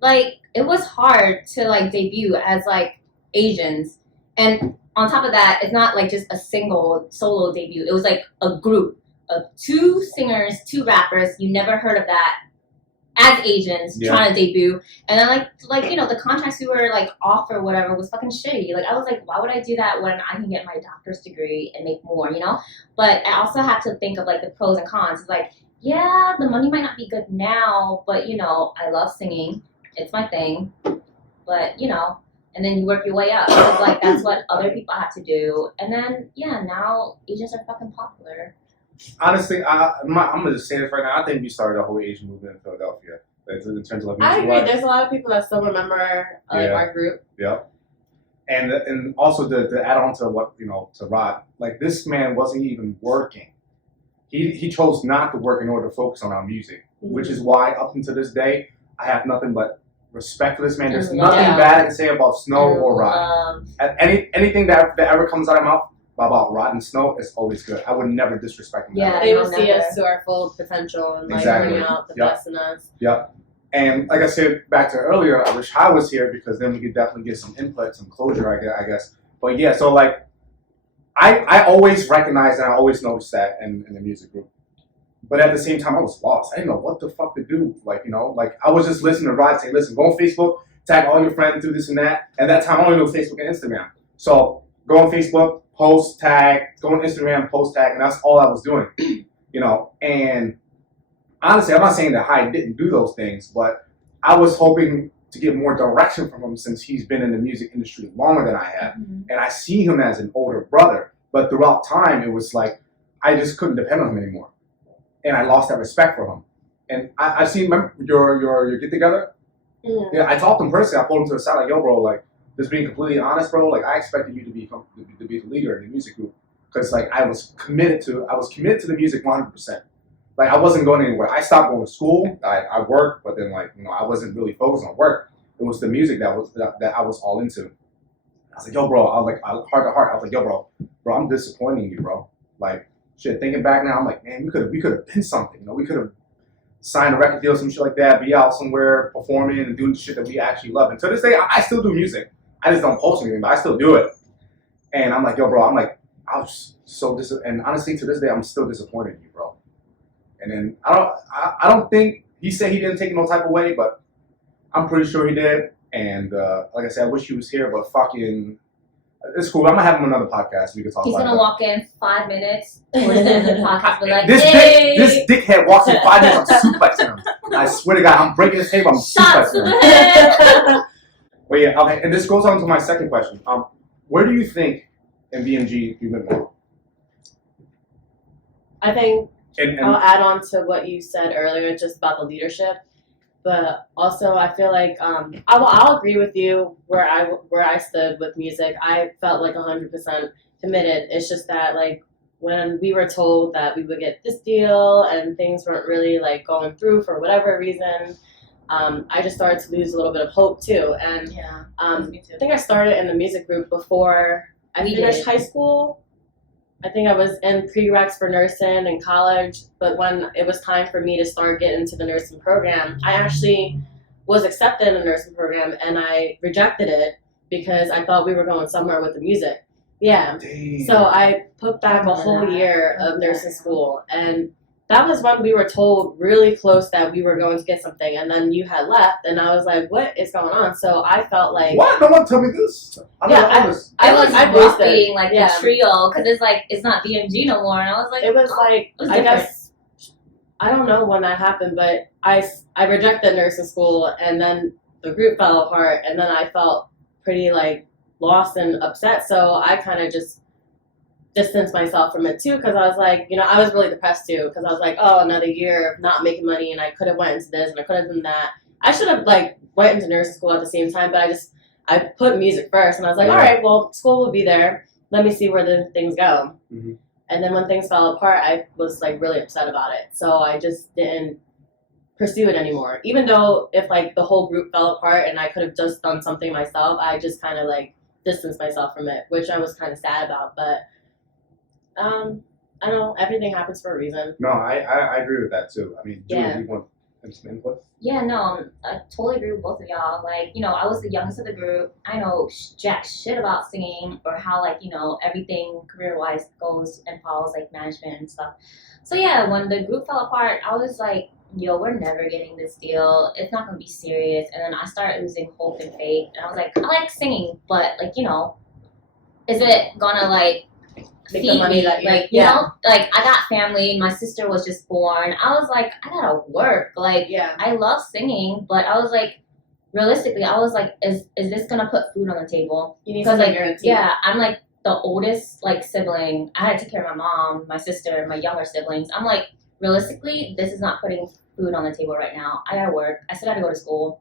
it was hard to, debut as, Asians. And on top of that, it's not, just a single solo debut. It was, a group of 2 singers, 2 rappers. You never heard of that as Asians trying to debut. And then, the contracts we were, off or whatever was fucking shitty. I was like, why would I do that when I can get my doctor's degree and make more, But I also have to think of, the pros and cons. It's yeah, the money might not be good now, but, I love singing. It's my thing. But, and then you work your way up. It's that's what other people have to do. And then, now Asians are fucking popular. Honestly, I'm gonna just say this right now. I think we started a whole Asian movement in Philadelphia. In terms of I agree. There's a lot of people that still remember our group. Yep. And also to add on to what to Rod, this man wasn't even working. He chose not to work in order to focus on our music, which is why up until this day I have nothing but respect for this man. There's nothing bad I can say about Snow or Rod. Anything that ever comes out of my mouth about Rod and Snow is always good. I would never disrespect them. Yeah, they will see us to our full potential and bring out the best in us. Yep. And like I said back to earlier, I wish I was here because then we could definitely get some input, some closure, I guess. But yeah, so I always recognized and I always noticed that in the music group. But at the same time, I was lost. I didn't know what the fuck to do. I was just listening to Rod say, listen, go on Facebook, tag all your friends, do this and that. And that time I only knew Facebook and Instagram. So go on Facebook, post, tag, go on Instagram, post, tag, and that's all I was doing. And honestly, I'm not saying that Hyde didn't do those things, but I was hoping to get more direction from him since he's been in the music industry longer than I have. And I see him as an older brother, but throughout time, it was I just couldn't depend on him anymore. And I lost that respect for him. And I've seen your get-together. Yeah, I talked to him personally. I pulled him to the side yo, bro, just being completely honest, bro, I expected you to be the leader in the music group. Because, I was committed to the music 100%. I wasn't going anywhere. I stopped going to school. I worked, but then, I wasn't really focused on work. It was the music that I was all into. I was like, yo, bro, heart to heart, I was like, yo, bro, I'm disappointing you, bro. Shit, thinking back now, I'm like, man, we could have been something. We could have signed a record deal, some shit like that, be out somewhere performing and doing the shit that we actually love. And to this day, I still do music. I just don't post anything, but I still do it. And I'm like, yo, bro, I was so and honestly, to this day, I'm still disappointed in you, bro. And then I don't think he said he didn't take no type of way, but I'm pretty sure he did. And like I said, I wish he was here, but fucking, it's cool. I'm gonna have him on another podcast. We can talk. He's about gonna walk in 5 minutes towards the end of the podcast, be like, this dickhead walks in 5 minutes. I'm suplexing him. I swear to God, I'm breaking his table. I'm shots to suplexing the him. head. Well, yeah, okay. And this goes on to my second question. Where do you think in VMG you went wrong? I think And I'll add on to what you said earlier, just about the leadership. But also, I feel I'll agree with you where I stood with music. I felt 100% committed. It's just that when we were told that we would get this deal and things weren't really going through for whatever reason, I just started to lose a little bit of hope too. And Me too. I think I started in the music group before I finished high school. I think I was in prereqs for nursing in college, but when it was time for me to start getting into the nursing program, I actually was accepted in the nursing program and I rejected it because I thought we were going somewhere with the music. Yeah. Damn. So I put back a whole year of nursing school, and that was when we were told really close that we were going to get something, and then you had left, and I was like, "What is going on?" So I felt like, what? No one told me this. I was rough being like yeah. the trio because it's not VMG no more, and I was like, it was like, was I different. guess, I don't know when that happened, but I rejected nursing school, and then the group fell apart, and then I felt pretty like lost and upset, so I kind of just distanced myself from it too, because I was like, I was really depressed too, because I was like, oh, another year of not making money, and I could have went into this and I could have done that. I should have like went into nursing school at the same time, but I put music first, and I was like, all right, well, school will be there. Let me see where the things go. Mm-hmm. And then when things fell apart, I was like really upset about it, so I just didn't pursue it anymore. Even though if like the whole group fell apart and I could have just done something myself, I just kind of like distanced myself from it, which I was kind of sad about, but. I know everything happens for a reason. No, I agree with that too. I mean, Julie, Yeah. you want some input? Yeah, no, I totally agree with both of y'all. Like, I was the youngest of the group. I know jack shit about singing or how, like, everything career-wise goes and follows, like, management and stuff. So, yeah, when the group fell apart, I was like, yo, we're never getting this deal. It's not going to be serious. And then I started losing hope and faith. And I was like, I like singing, but, like, is it going to, like, Make the feed money me, that like like I got family. My sister was just born. I was like, I gotta work. Like, Yeah. I love singing, but I was like, realistically, I was like, is this gonna put food on the table? You need Because something like, guaranteed. yeah, I'm like the oldest like sibling. I had to take care of my mom, my sister, my younger siblings. I'm like, realistically, this is not putting food on the table right now. I gotta work. I still gotta go to school.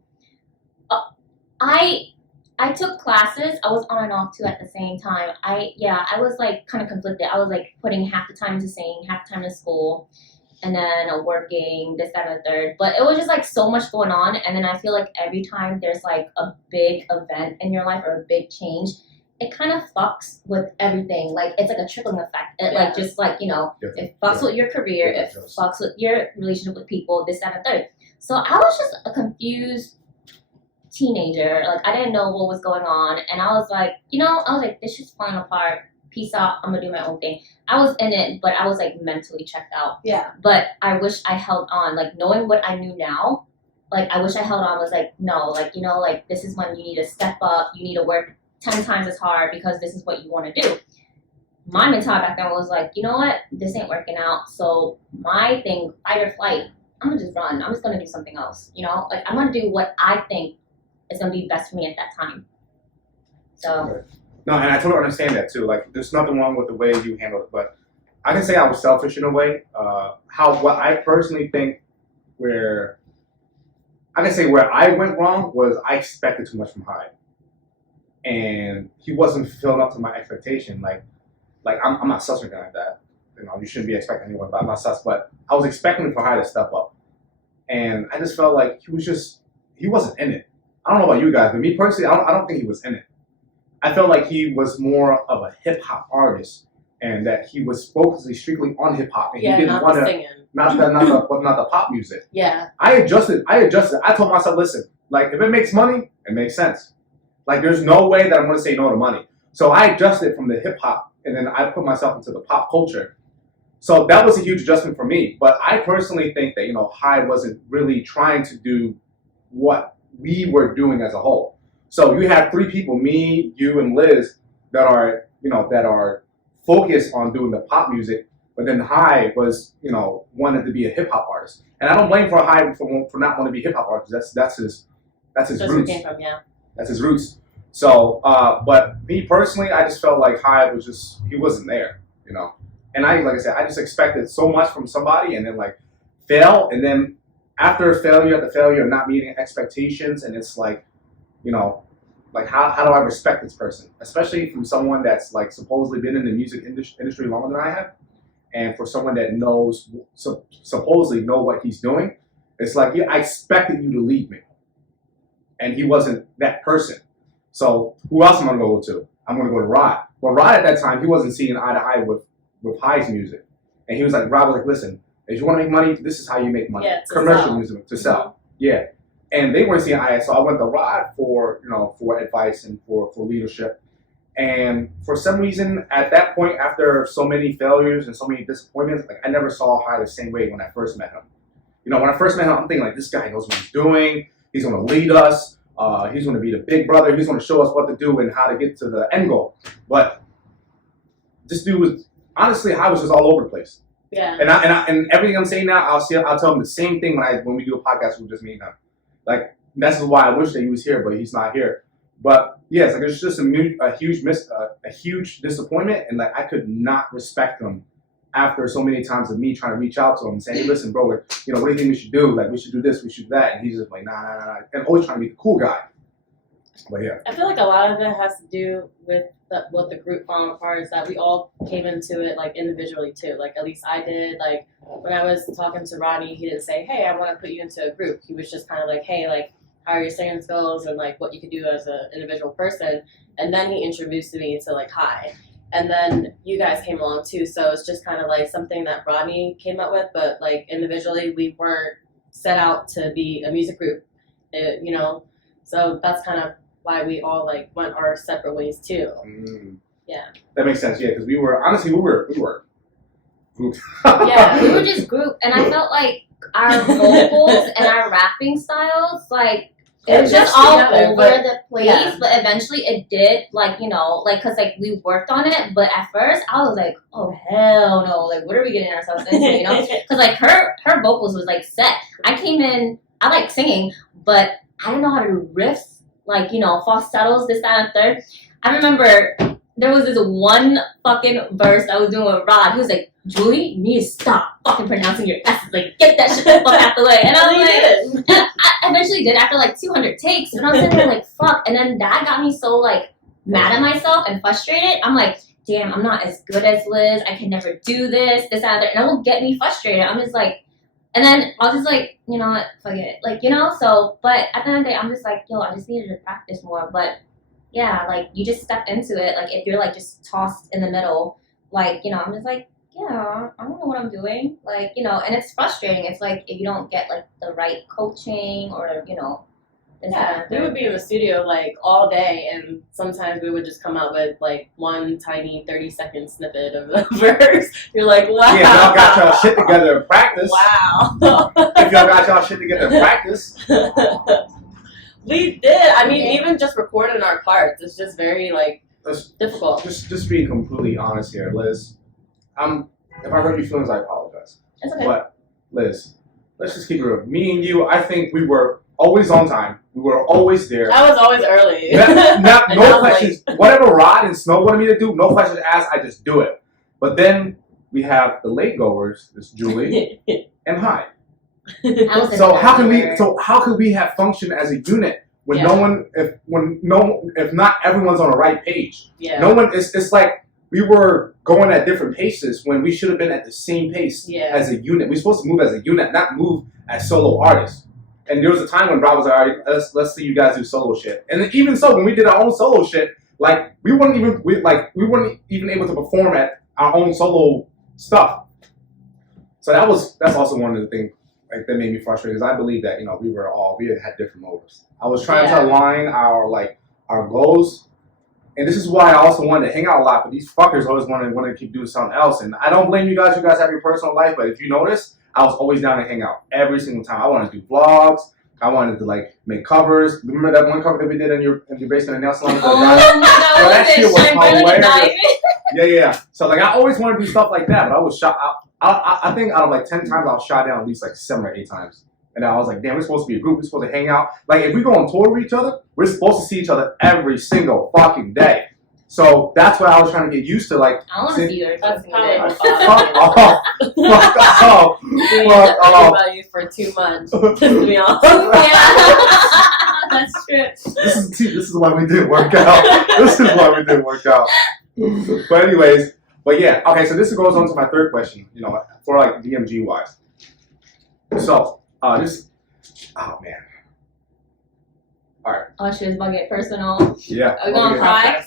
I took classes. I was on and off too at the same time. I was like kind of conflicted. I was like putting half the time to sing, half the time to school, and then working this, that, and the third. But it was just like so much going on. And then I feel like every time there's like a big event in your life or a big change, it kind of fucks with everything. Like it's like a trickling effect. It like just like, it fucks with your career, it fucks with your relationship with people, this, that, and the third. So I was just a confused teenager. Like I didn't know what was going on, and I was like, this shit's falling apart. Peace out. I'm gonna do my own thing. I was in it, but I was like mentally checked out. Yeah. But I wish I held on. Like knowing what I knew now, like I wish I held on. Was like, no, like like this is when you need to step up. You need to work 10 times as hard because this is what you want to do. My mentality back then was like, you know what, this ain't working out. So my thing, fight or flight. I'm gonna just run. I'm just gonna do something else. Like I'm gonna do what I think is gonna be best for me at that time. So. No, and I totally understand that too. Like, there's nothing wrong with the way you handled it, but I can say I was selfish in a way. What I personally think where I went wrong was I expected too much from Hyde, and he wasn't fulfilling up to my expectation. Like I'm not sus or anything like that. You shouldn't be expecting anyone, but I'm not sus. But I was expecting for Hyde to step up, and I just felt like he wasn't in it. I don't know about you guys, but me personally, I don't think he was in it. I felt like he was more of a hip hop artist, and that he was focusing strictly on hip hop, and he didn't want to not the pop music. Yeah. I adjusted. I told myself, listen, like if it makes money, it makes sense. Like there's no way that I'm going to say no to money. So I adjusted from the hip hop, and then I put myself into the pop culture. So that was a huge adjustment for me. But I personally think that Hyde wasn't really trying to do what we were doing as a whole. So you have three people, me, you, and Liz, that are focused on doing the pop music, but then Hyde was, wanted to be a hip hop artist. And I don't blame for Hyde for not wanting to be a hip hop artist. That's his That's roots. where he came from, yeah. That's his roots. So, but me personally, I just felt like Hyde he wasn't there, And like I said, I just expected so much from somebody, and then like fail, and then after failure after failure, not meeting expectations, and it's like, like how do I respect this person, especially from someone that's like supposedly been in the music industry longer than I have, and for someone that knows supposedly know what he's doing. It's like, yeah, I expected you to lead me, and he wasn't that person. So who else am I going to go to? I'm going to go to Rod. Well, Rod at that time, he wasn't seeing eye to eye with with High's music, and he was like, Rob was like, listen, if you want to make money, this is how you make money. Yeah, to commercial sell. music to sell. Yeah, and they weren't seeing IS, so I went to Rod for for advice and for leadership. And for some reason, at that point, after so many failures and so many disappointments, like I never saw High the same way when I first met him. When I first met him, I'm thinking like, this guy knows what he's doing. He's going to lead us. He's going to be the big brother. He's going to show us what to do and how to get to the end goal. But this dude was honestly, High was just all over the place. Yeah. And everything I'm saying now, I'll tell him the same thing when we do a podcast with just me and him. Like that's why I wish that he was here, but he's not here. But yeah, it's like it's just a huge disappointment, and like I could not respect him after so many times of me trying to reach out to him and saying, hey, listen, bro, what do you think we should do? Like we should do this, we should do that, and he's just like, nah, and always trying to be the cool guy. But yeah, I feel like a lot of it has to do with what the group falling apart is that we all came into it like individually too. Like at least I did. Like when I was talking to Ronnie, he didn't say, hey, I want to put you into a group. He was just kind of like, hey, like, how are your singing skills and like what you could do as an individual person. And then he introduced me to like High. And then you guys came along too. So it's just kind of like something that Rodney came up with, but like individually we weren't set out to be a music group, So that's kind of why we all like went our separate ways too. Yeah. That makes sense. Yeah, because we were group. Yeah, we were just group, and I felt like our vocals and our rapping styles, like, it was just all together, over the place, yeah. But eventually it did, because, we worked on it, but at first I was like, oh, hell no, like, what are we getting ourselves into, Because, like, her vocals was, like, set. I came in, I like singing, but I didn't know how to do riffs, falsettos, this, that, and third. I remember there was this one fucking verse I was doing with Rod. He was like, Julie, you need to stop fucking pronouncing your S's. Like, get that shit the fuck out the way. And I was like, and I eventually did after like 200 takes. And I was sitting there like, fuck. And then that got me so like mad at myself and frustrated. I'm like, damn, I'm not as good as Liz. I can never do this, that, and that. And it will get me frustrated. I'm just like, and then I was just like, you know what, fuck it. Like, so, but at the end of the day, I'm just like, yo, I just needed to practice more. But yeah, like, you just step into it. Like, if you're like just tossed in the middle, like, I'm just like, yeah, I don't know what I'm doing. Like, and it's frustrating. It's like if you don't get like the right coaching or, Yeah, we would be in the studio like all day, and sometimes we would just come out with like one tiny 30-second snippet of a verse. You're like, wow. Yeah, y'all got y'all shit together in practice. Wow. If y'all got y'all shit together in practice. We did. I mean, even just recording our parts, it's just very like difficult. Just being completely honest here, Liz. If I hurt your feelings, I apologize. It's okay. But Liz, let's just keep it real. Me and you, I think we were always on time. We were always there. I was always early. No questions. Whatever Rod and Snow wanted me to do, no questions asked. I just do it. But then we have the late goers, this Julie and High. So how can we have function as a unit when if not everyone's on the right page? Yeah. No one. It's like we were going at different paces when we should have been at the same pace as a unit. We're supposed to move as a unit, not move as solo artists. And there was a time when Rob was like, all right, let's see you guys do solo shit. And even so, when we did our own solo shit, like we weren't even able to perform at our own solo stuff. So that's also one of the things like that made me frustrated, because I believe that we had different motives. I was trying to align our goals. And this is why I also wanted to hang out a lot, but these fuckers always want to keep doing something else. And I don't blame you guys. You guys have your personal life, but if you notice, I was always down to hang out every single time. I wanted to do vlogs. I wanted to like make covers. Remember that one cover that we did in your basement in nail salon? That shit was hilarious. Yeah. So like I always wanted to do stuff like that, but I was shot. I think out of like 10 times, I was shot down at least like 7 or 8 times. And I was like, damn, we're supposed to be a group. We're supposed to hang out. Like, if we go on tour with each other, we're supposed to see each other every single fucking day. So that's why I was trying to get used to, like... I want to see you every That's single day. Fuck off. Fuck off. We talk about you for 2 months. To be honest. Yeah. That's true. This is why we didn't work out. But anyways, yeah. Okay, so this goes on to my third question, for like VMG-wise. So... oh man. Alright. Oh shit, it's about to get personal. Yeah. Are we gonna cry?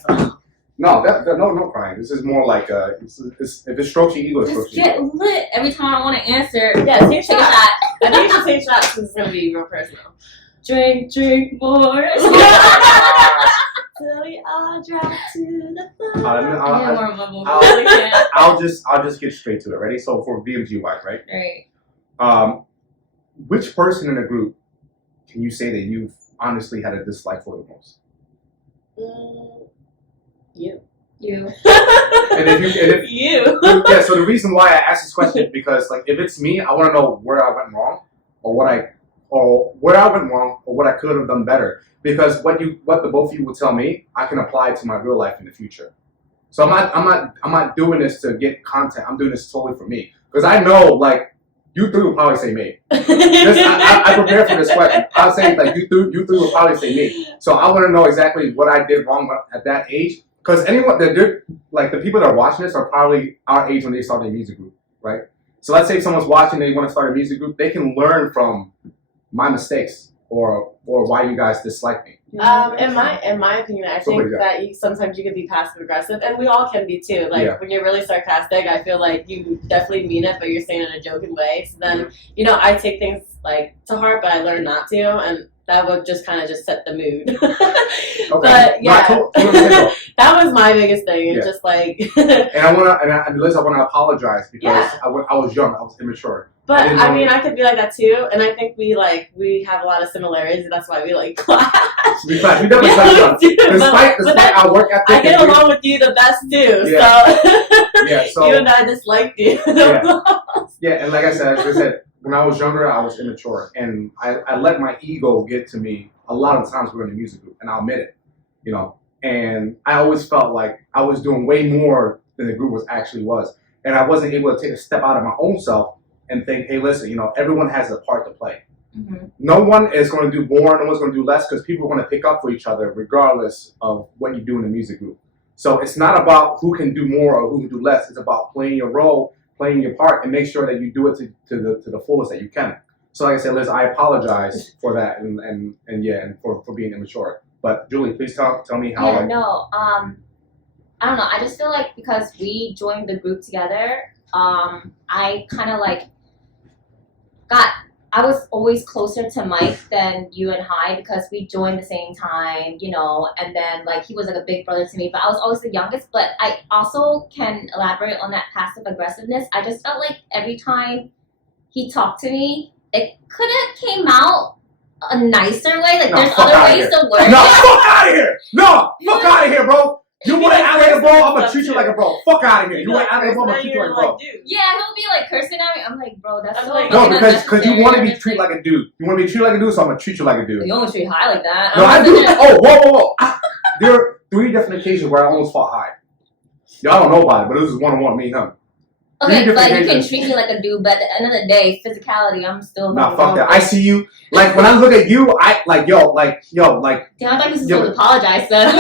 No, no crying. This is more like if it strokes your ego, it strokes Just your get ego. lit every time I want to answer. Yeah, take a Take a shot. shot. I think you should take shots because it's gonna be real personal. Drink more. Till we all drop to the floor. I'll just get straight to it. Ready? So for VMG wise, right? Right. Which person in the group can you say that you've honestly had a dislike for the most? You. And if You. yeah, so the reason why I asked this question is because like if it's me, I want to know where I went wrong or what I could have done better. Because what the both of you will tell me, I can apply to my real life in the future. So I'm not doing this to get content. I'm doing this solely for me. Because I know like you three will probably say me. I prepared for this question. I was saying like you three will probably say me. So I want to know exactly what I did wrong at that age. Because anyone like the people that are watching this are probably our age when they start their music group, right? So let's say if someone's watching, they want to start a music group, they can learn from my mistakes or why you guys dislike me. In my opinion, I think that sometimes you can be passive aggressive, and we all can be too. Like when you're really sarcastic, I feel like you definitely mean it, but you're saying it in a joking way. So then, I take things like to heart, but I learn not to, and that would just kind of just set the mood. But yeah, that was my biggest thing. It's just like. and Liz, I want to apologize because I was young, I was immature. But I mean, I could be like that too, and I think we have a lot of similarities. And that's why we clash. We clash. We definitely clash. Despite our work ethic, I get along with you the best too. Yeah. So you and I disliked you. And like I said, when I was younger, I was immature, and I let my ego get to me a lot of times. We're in the music group, and I'll admit it. And I always felt like I was doing way more than the group was, and I wasn't able to take a step out of my own self and think, hey, listen, everyone has a part to play. Mm-hmm. No one is going to do more, no one's going to do less, because people are going to pick up for each other regardless of what you do in the music group. So it's not about who can do more or who can do less. It's about playing your role, playing your part, and make sure that you do it to the fullest that you can. So like I said, Liz, I apologize for that and for being immature. But Julie, please tell me how. I don't know. I just feel like because we joined the group together, I kind of I was always closer to Mike than you and Hai because we joined the same time, and then he was like a big brother to me, but I was always the youngest. But I also can elaborate on that passive aggressiveness. I just felt like every time he talked to me, it could have came out a nicer way. There's other ways to word it. No, fuck out of here! No, fuck out of here, bro! You want to act like a bro? I'm gonna treat you like a bro. Fuck out of here. You want to act like a bro? I'm gonna treat you like a bro. Yeah, he'll be cursing at me. I'm like, bro, that's so no, because you want to be treated like a dude. You want to be treated like a dude, so I'm gonna treat you like a dude. You don't treat High like that. No, I do. Oh, whoa. There are 3 different occasions where I almost fought High. Y'all don't know about it, but it was one-on-one, me and him. Okay, but you can treat me like a dude, but at the end of the day, physicality, I'm still. Nah, fuck that. I see you. When I look at you, yo. Damn, I thought you were supposed to apologize, son.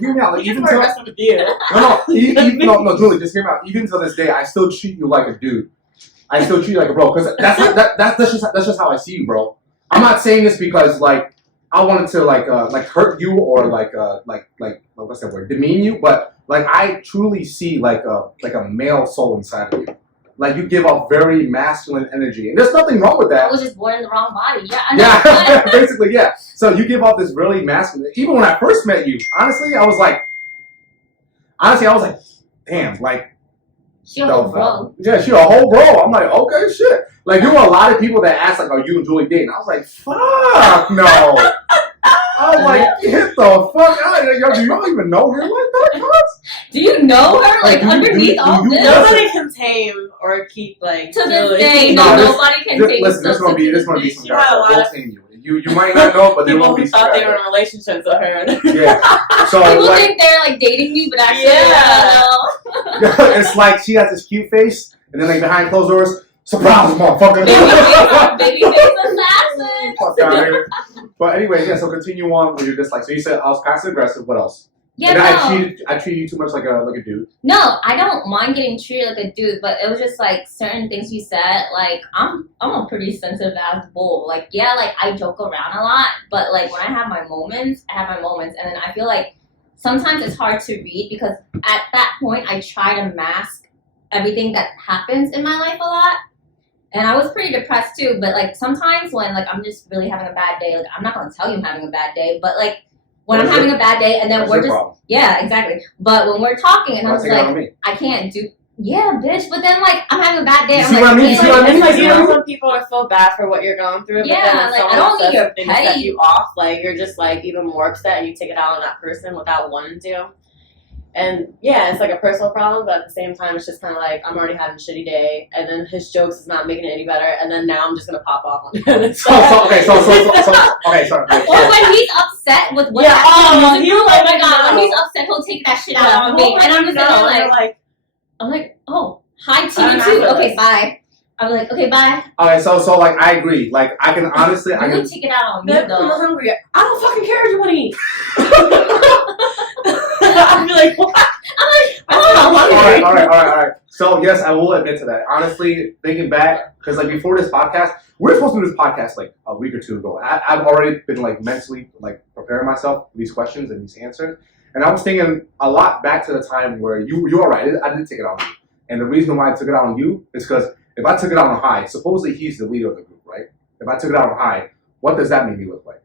Hear me out. Even till with you. No, Julie, just hear me out. Even to this day, I still treat you like a dude. I still treat you like a bro, because that's just how I see you, bro. I'm not saying this because I wanted to hurt you or what's that word? Demean you, but I truly see a male soul inside of you. You give off very masculine energy, and there's nothing wrong with that. I was just born in the wrong body. Yeah, I know. Yeah, basically, yeah. So you give off this really masculine. Even when I first met you, honestly, I was like, damn, she a whole bro. Yeah, she a whole bro. I'm like, okay, shit. There were a lot of people that asked are you and Julie dating? I was like, fuck no. I was like, get the fuck out of here. Yo, do y'all even know her like that, cuz? Do you know her? Underneath all this? Nobody can tame or keep, to this day, nobody can tame. Listen, there's gonna be some guys that will tame you. You might not know, but there will be some thought they were in relationships with her. Yeah. So people think they're dating me, but actually, it's she has this cute face, and then behind closed doors, surprise, motherfucker. Baby face assassin. Fuck out of here. But anyway, yeah. So continue on with your dislike. So you said I was passive aggressive. What else? Yeah, I treated you too much like a dude. No, I don't mind getting treated like a dude, but it was just certain things you said. I'm a pretty sensitive ass bull. I joke around a lot, but when I have my moments, and then I feel sometimes it's hard to read because at that point I try to mask everything that happens in my life a lot. And I was pretty depressed too, but like sometimes when like I'm just really having a bad day, like I'm not gonna tell you I'm having a bad day, but like when I'm having a bad day and then we're just yeah, exactly. But when we're talking and I was like, I can't do bitch. But then like I'm having a bad day. You see what I mean? It's like you don't want people to feel bad for what you're going through. Yeah, but then like someone I don't need your thing to set you off. Like you're just like even more upset and you take it out on that person without wanting to. And yeah, it's like a personal problem, but at the same time, it's just kind of like I'm already having a shitty day, and then his jokes is not making it any better, and then now I'm just gonna pop off on him. Okay, sorry. Or when he's upset with what happened, oh my god, when he's upset, he'll take that shit out on me, and I'm just like, I'm like, oh, hi to you too. Okay, bye. I'm like, okay, bye. Okay, so like I agree. Like I can honestly, I can take it out on me I'm though. hungry. I don't fucking care if you want to eat. I'd be like, what? I'm like, oh, all right. So yes, I will admit to that. Honestly, thinking back, because like before this podcast, we were supposed to do this podcast like a week or two ago. I've already been like mentally like preparing myself for these questions and these answers, and I was thinking a lot back to the time where you were right. I didn't take it out on you, and the reason why I took it out on you is because if I took it out on High, supposedly he's the leader of the group, right? If I took it out on High, what does that make me look like?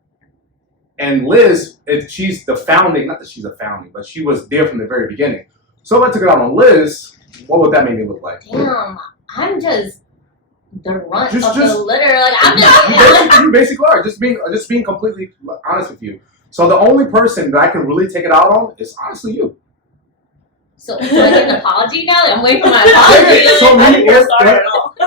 And Liz, she's the founding, not that she's a founding, but she was there from the very beginning. So if I took it out on Liz, what would that make me look like? Damn, I'm just the runt of just, the litter. Like I'm just you basically are. Just being completely honest with you. So the only person that I can really take it out on is honestly you. So do I get an apology now? I'm waiting for my apology. So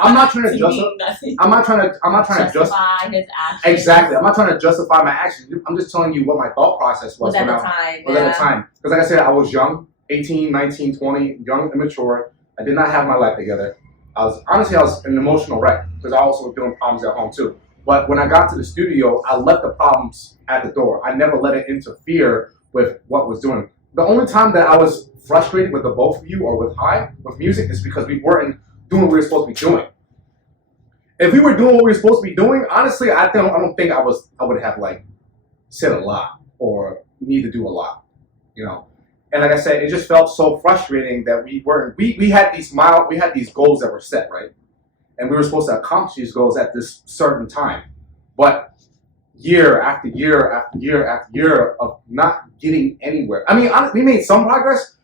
I'm not trying to justify. I'm not trying to justify his actions. Exactly. I'm not trying to justify my actions. I'm just telling you what my thought process was at the time. At the time. Because like I said, I was young, 18, 19, 20, young, immature. I did not have my life together. I was an emotional wreck because I also was dealing with problems at home too. But when I got to the studio, I left the problems at the door. I never let it interfere with what was doing. The only time that I was frustrated with the both of you or with High, with music, is because we weren't doing what we were supposed to be doing. If we were doing what we were supposed to be doing, honestly, I don't think I would have like said a lot or need to do a lot, you know. And like I said, it just felt so frustrating that we had these goals that were set, right? And we were supposed to accomplish these goals at this certain time. But year after year after year after year of not getting anywhere. I mean, we made some progress,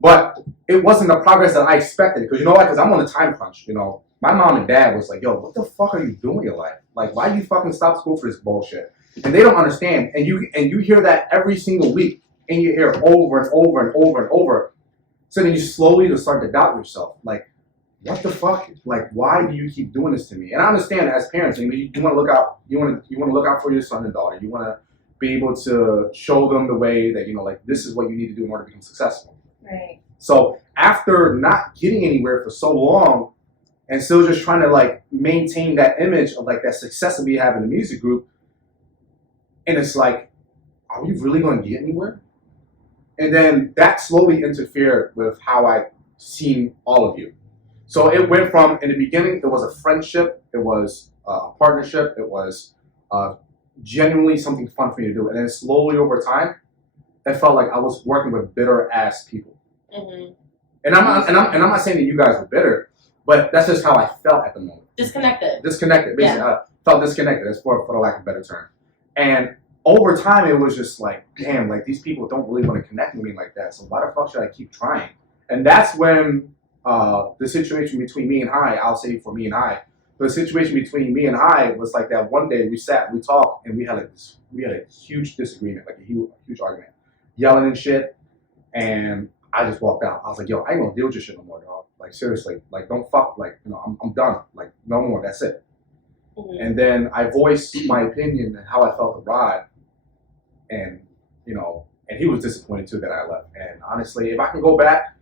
but it wasn't the progress that I expected. Because you know why? Because I'm on a time crunch, you know. My mom and dad was like, yo, what the fuck are you doing in your life? Like, why you fucking stop school for this bullshit? And they don't understand. And you hear that every single week. And you hear it over and over and over and over. So then you slowly just start to doubt yourself. Like, what the fuck? Like, why do you keep doing this to me? And I understand as parents, you want to look out. You want to look out for your son and daughter. You want to be able to show them the way that, you know, like, this is what you need to do in order to become successful. Right. So after not getting anywhere for so long and still just trying to like maintain that image of like that success that we have in the music group, and it's like, are we really going to get anywhere? And then that slowly interfered with how I seen all of you. So it went from, in the beginning, it was a friendship, it was a partnership, it was genuinely something fun for me to do. And then slowly over time, it felt like I was working with bitter ass people. Mm-hmm. And I'm not saying that you guys were bitter, but that's just how I felt at the moment. Disconnected, basically. Yeah. I felt disconnected, that's for the lack of a better term. And over time, it was just like, damn, like these people don't really want to connect with me like that. So why the fuck should I keep trying? And that's when the situation between me and High, I'll say for me and High, the situation between me and High was like that one day we sat, we talked, and we had a huge disagreement, like a huge argument, yelling and shit. And I just walked out. I was like, yo, I ain't gonna deal with your shit no more, dog. Like seriously, like don't fuck, like, you know, I'm done. Like no more, that's it. Mm-hmm. And then I voiced my opinion and how I felt the ride. And, you know, and he was disappointed too that I left. And honestly, if I can go back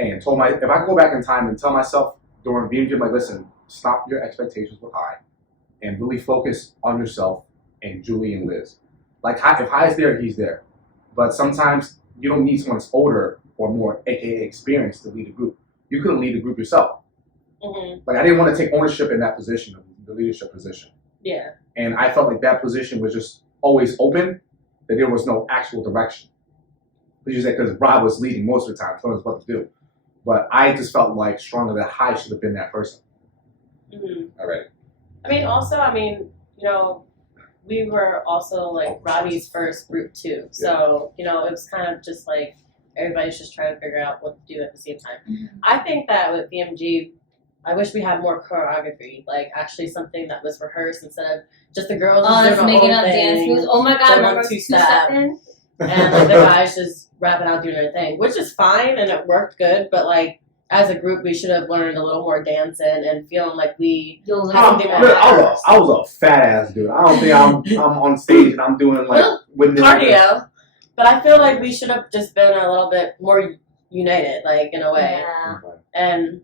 and if I can go back in time and tell myself during VMG, like, listen, stop your expectations with High and really focus on yourself and Julie and Liz. Like, if High is there, he's there. But sometimes you don't need someone that's older or more, aka experienced, to lead a group. You couldn't lead a group yourself. Mm-hmm. Like, I didn't want to take ownership in that position, the leadership position. Yeah. And I felt like that position was just always open, that there was no actual direction. because Rob was leading most of the time, telling us what to do. But I just felt like strongly that I should have been that person. Mm-hmm. All right. We were also like Robbie's first group too. So, it was kind of just like everybody's just trying to figure out what to do at the same time. Mm-hmm. I think that with VMG, I wish we had more choreography, like actually something that was rehearsed instead of just the girls just doing making their up own dance thing. moves. Oh my god, Doing remember two-step. two-stepping? And like, the guys just rapping out doing their thing, which is fine and it worked good, but like as a group we should have learned a little more dancing and feeling like we I was a fat ass dude. I don't think I'm on stage and I'm doing like cardio, but I feel like we should have just been a little bit more united, like in a way. Yeah. And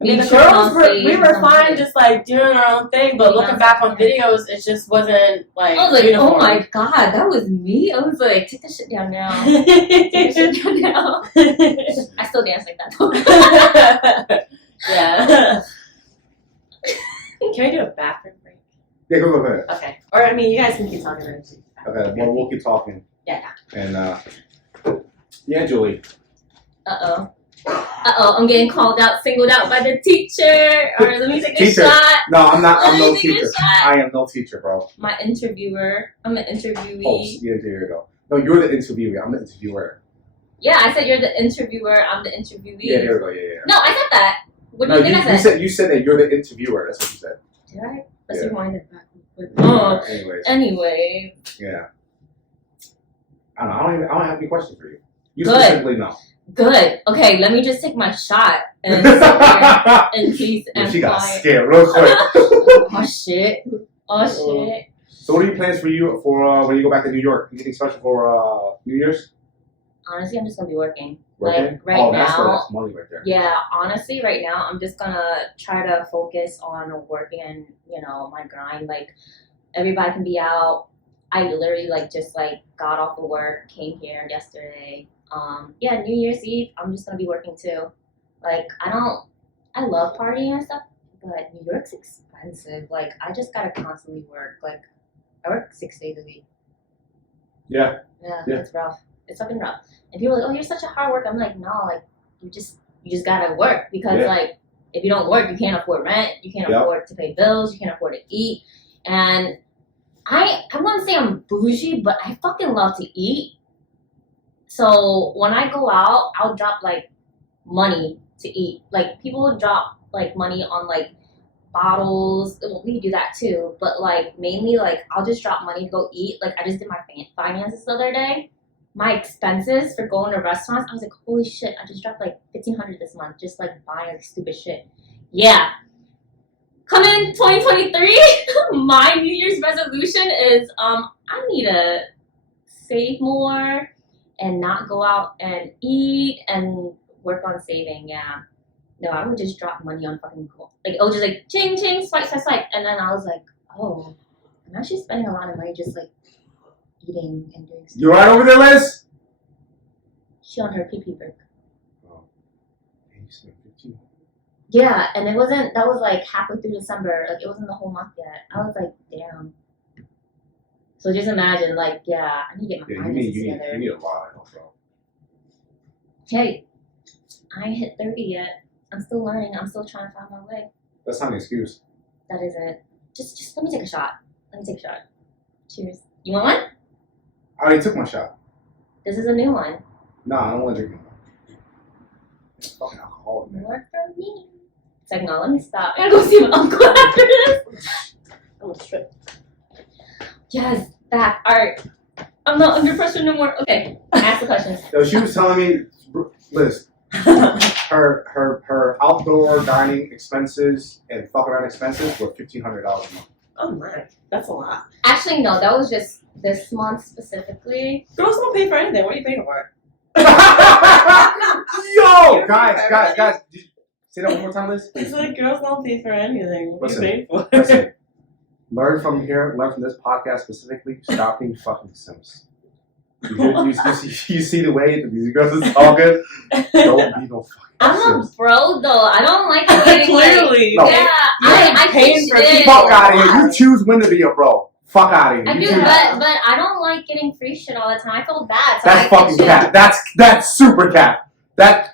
We the should girls on stage we were on fine stage. just like doing our own thing, but looking back on videos it just wasn't like I was like, uniform. oh my god, that was me. I was like, take that shit down now. Take that shit down now. I still dance like that though. Yeah. Can we do a bathroom break? Yeah, go ahead. Okay. Or you guys can keep talking. Okay, well, we'll keep talking. Yeah. And yeah, Julie. I'm getting called out, singled out by the teacher. Or let me take a shot. No, I'm not. I'm no Let me take a teacher. shot. I am no teacher, bro. My interviewer. I'm an interviewee. Host. Yeah, there you go. No, you're the interviewee. I'm the interviewer. Yeah, I said you're the interviewer. I'm the interviewee. Yeah, there we go. Yeah. No, I said that. What do No, you think I said? You said that you're the interviewer. That's what you said. Did I? Let's Yeah. rewind it back. Anyways. Anyway. Yeah. I don't have any questions for you. You Good. specifically know. Good. Okay, let me just take my shot and sit here in peace and She got quiet. scared real quick. Oh shit. Oh shit. So what are your plans for you for when you go back to New York? Anything special for New Year's? Honestly, I'm just gonna be working. Working? Like right That's now. that's money right there. Yeah, honestly, right now I'm just gonna try to focus on working and my grind. Like everybody can be out. I literally just got off of work, came here yesterday. Yeah, New Year's Eve, I'm just gonna be working too. Like I love partying and stuff, but New York's expensive. Like I just gotta constantly work. Like I work 6 days a week. Yeah. Yeah, Yeah. it's rough. It's fucking rough. And people are like, oh, you're such a hard worker. I'm like, no, like you just gotta work because Yeah. like if you don't work, you can't afford rent, you can't Yep. afford to pay bills, you can't afford to eat. And I wouldn't say I'm bougie, but I fucking love to eat. So when I go out, I'll drop like money to eat. Like people drop like money on like bottles. We do that too, but like mainly like I'll just drop money to go eat. Like I just did my finances the other day. My expenses for going to restaurants, I was like, holy shit! I just dropped like $1,500 this month just like buying like stupid shit. Yeah. Coming 2023, my New Year's resolution is I need to save more and not go out and eat and work on saving. Yeah. No, I would just drop money on fucking Google. Like, it was just like, ching, ching, swipe, swipe, swipe. And then I was like, oh, I'm actually spending a lot of money just like eating and doing stuff. You alright over there, Liz? She on her pee-pee break. Oh. Hey, you spent 15. Yeah, and that was like halfway through December. Like, it wasn't the whole month yet. I was like, damn. So just imagine, like, yeah, I need to get my finances together. You need a lot of help, bro. Hey, I ain't hit 30 yet. I'm still learning. I'm still trying to find my way. That's not an excuse. That is it. Just let me take a shot. Let me take a shot. Cheers. You want one? I already took my shot. This is a new one. Nah, I don't want to drink no more. It's fucking alcohol, man. More from me. It's like, no, let me stop. I gotta go see my uncle after this. I'm gonna strip. Yes, back. Alright. I'm not under pressure no more. Okay, ask the questions. Yo, she was telling me, Liz, her outdoor dining expenses and fuck around expenses were $1,500 a month. Oh my, that's a lot. Actually, no, that was just this month specifically. Girls don't pay for anything. What are you paying for? Yo, guys, did you say that one more time, Liz? It's like girls don't pay for anything. What Listen, are you paying for? Listen, learn from this podcast specifically. Stop being fucking simps. You see the way that these girls are talking? Don't be no fucking I'm a simps. bro, though. I don't like getting Clearly. No. Yeah, You're I paying pitched for in. Fuck out of here. You choose when to be a bro. Fuck out of here. I You do, too- but I don't like getting free shit all the time. I feel bad. So That's I fucking shit. cap. That's super cap.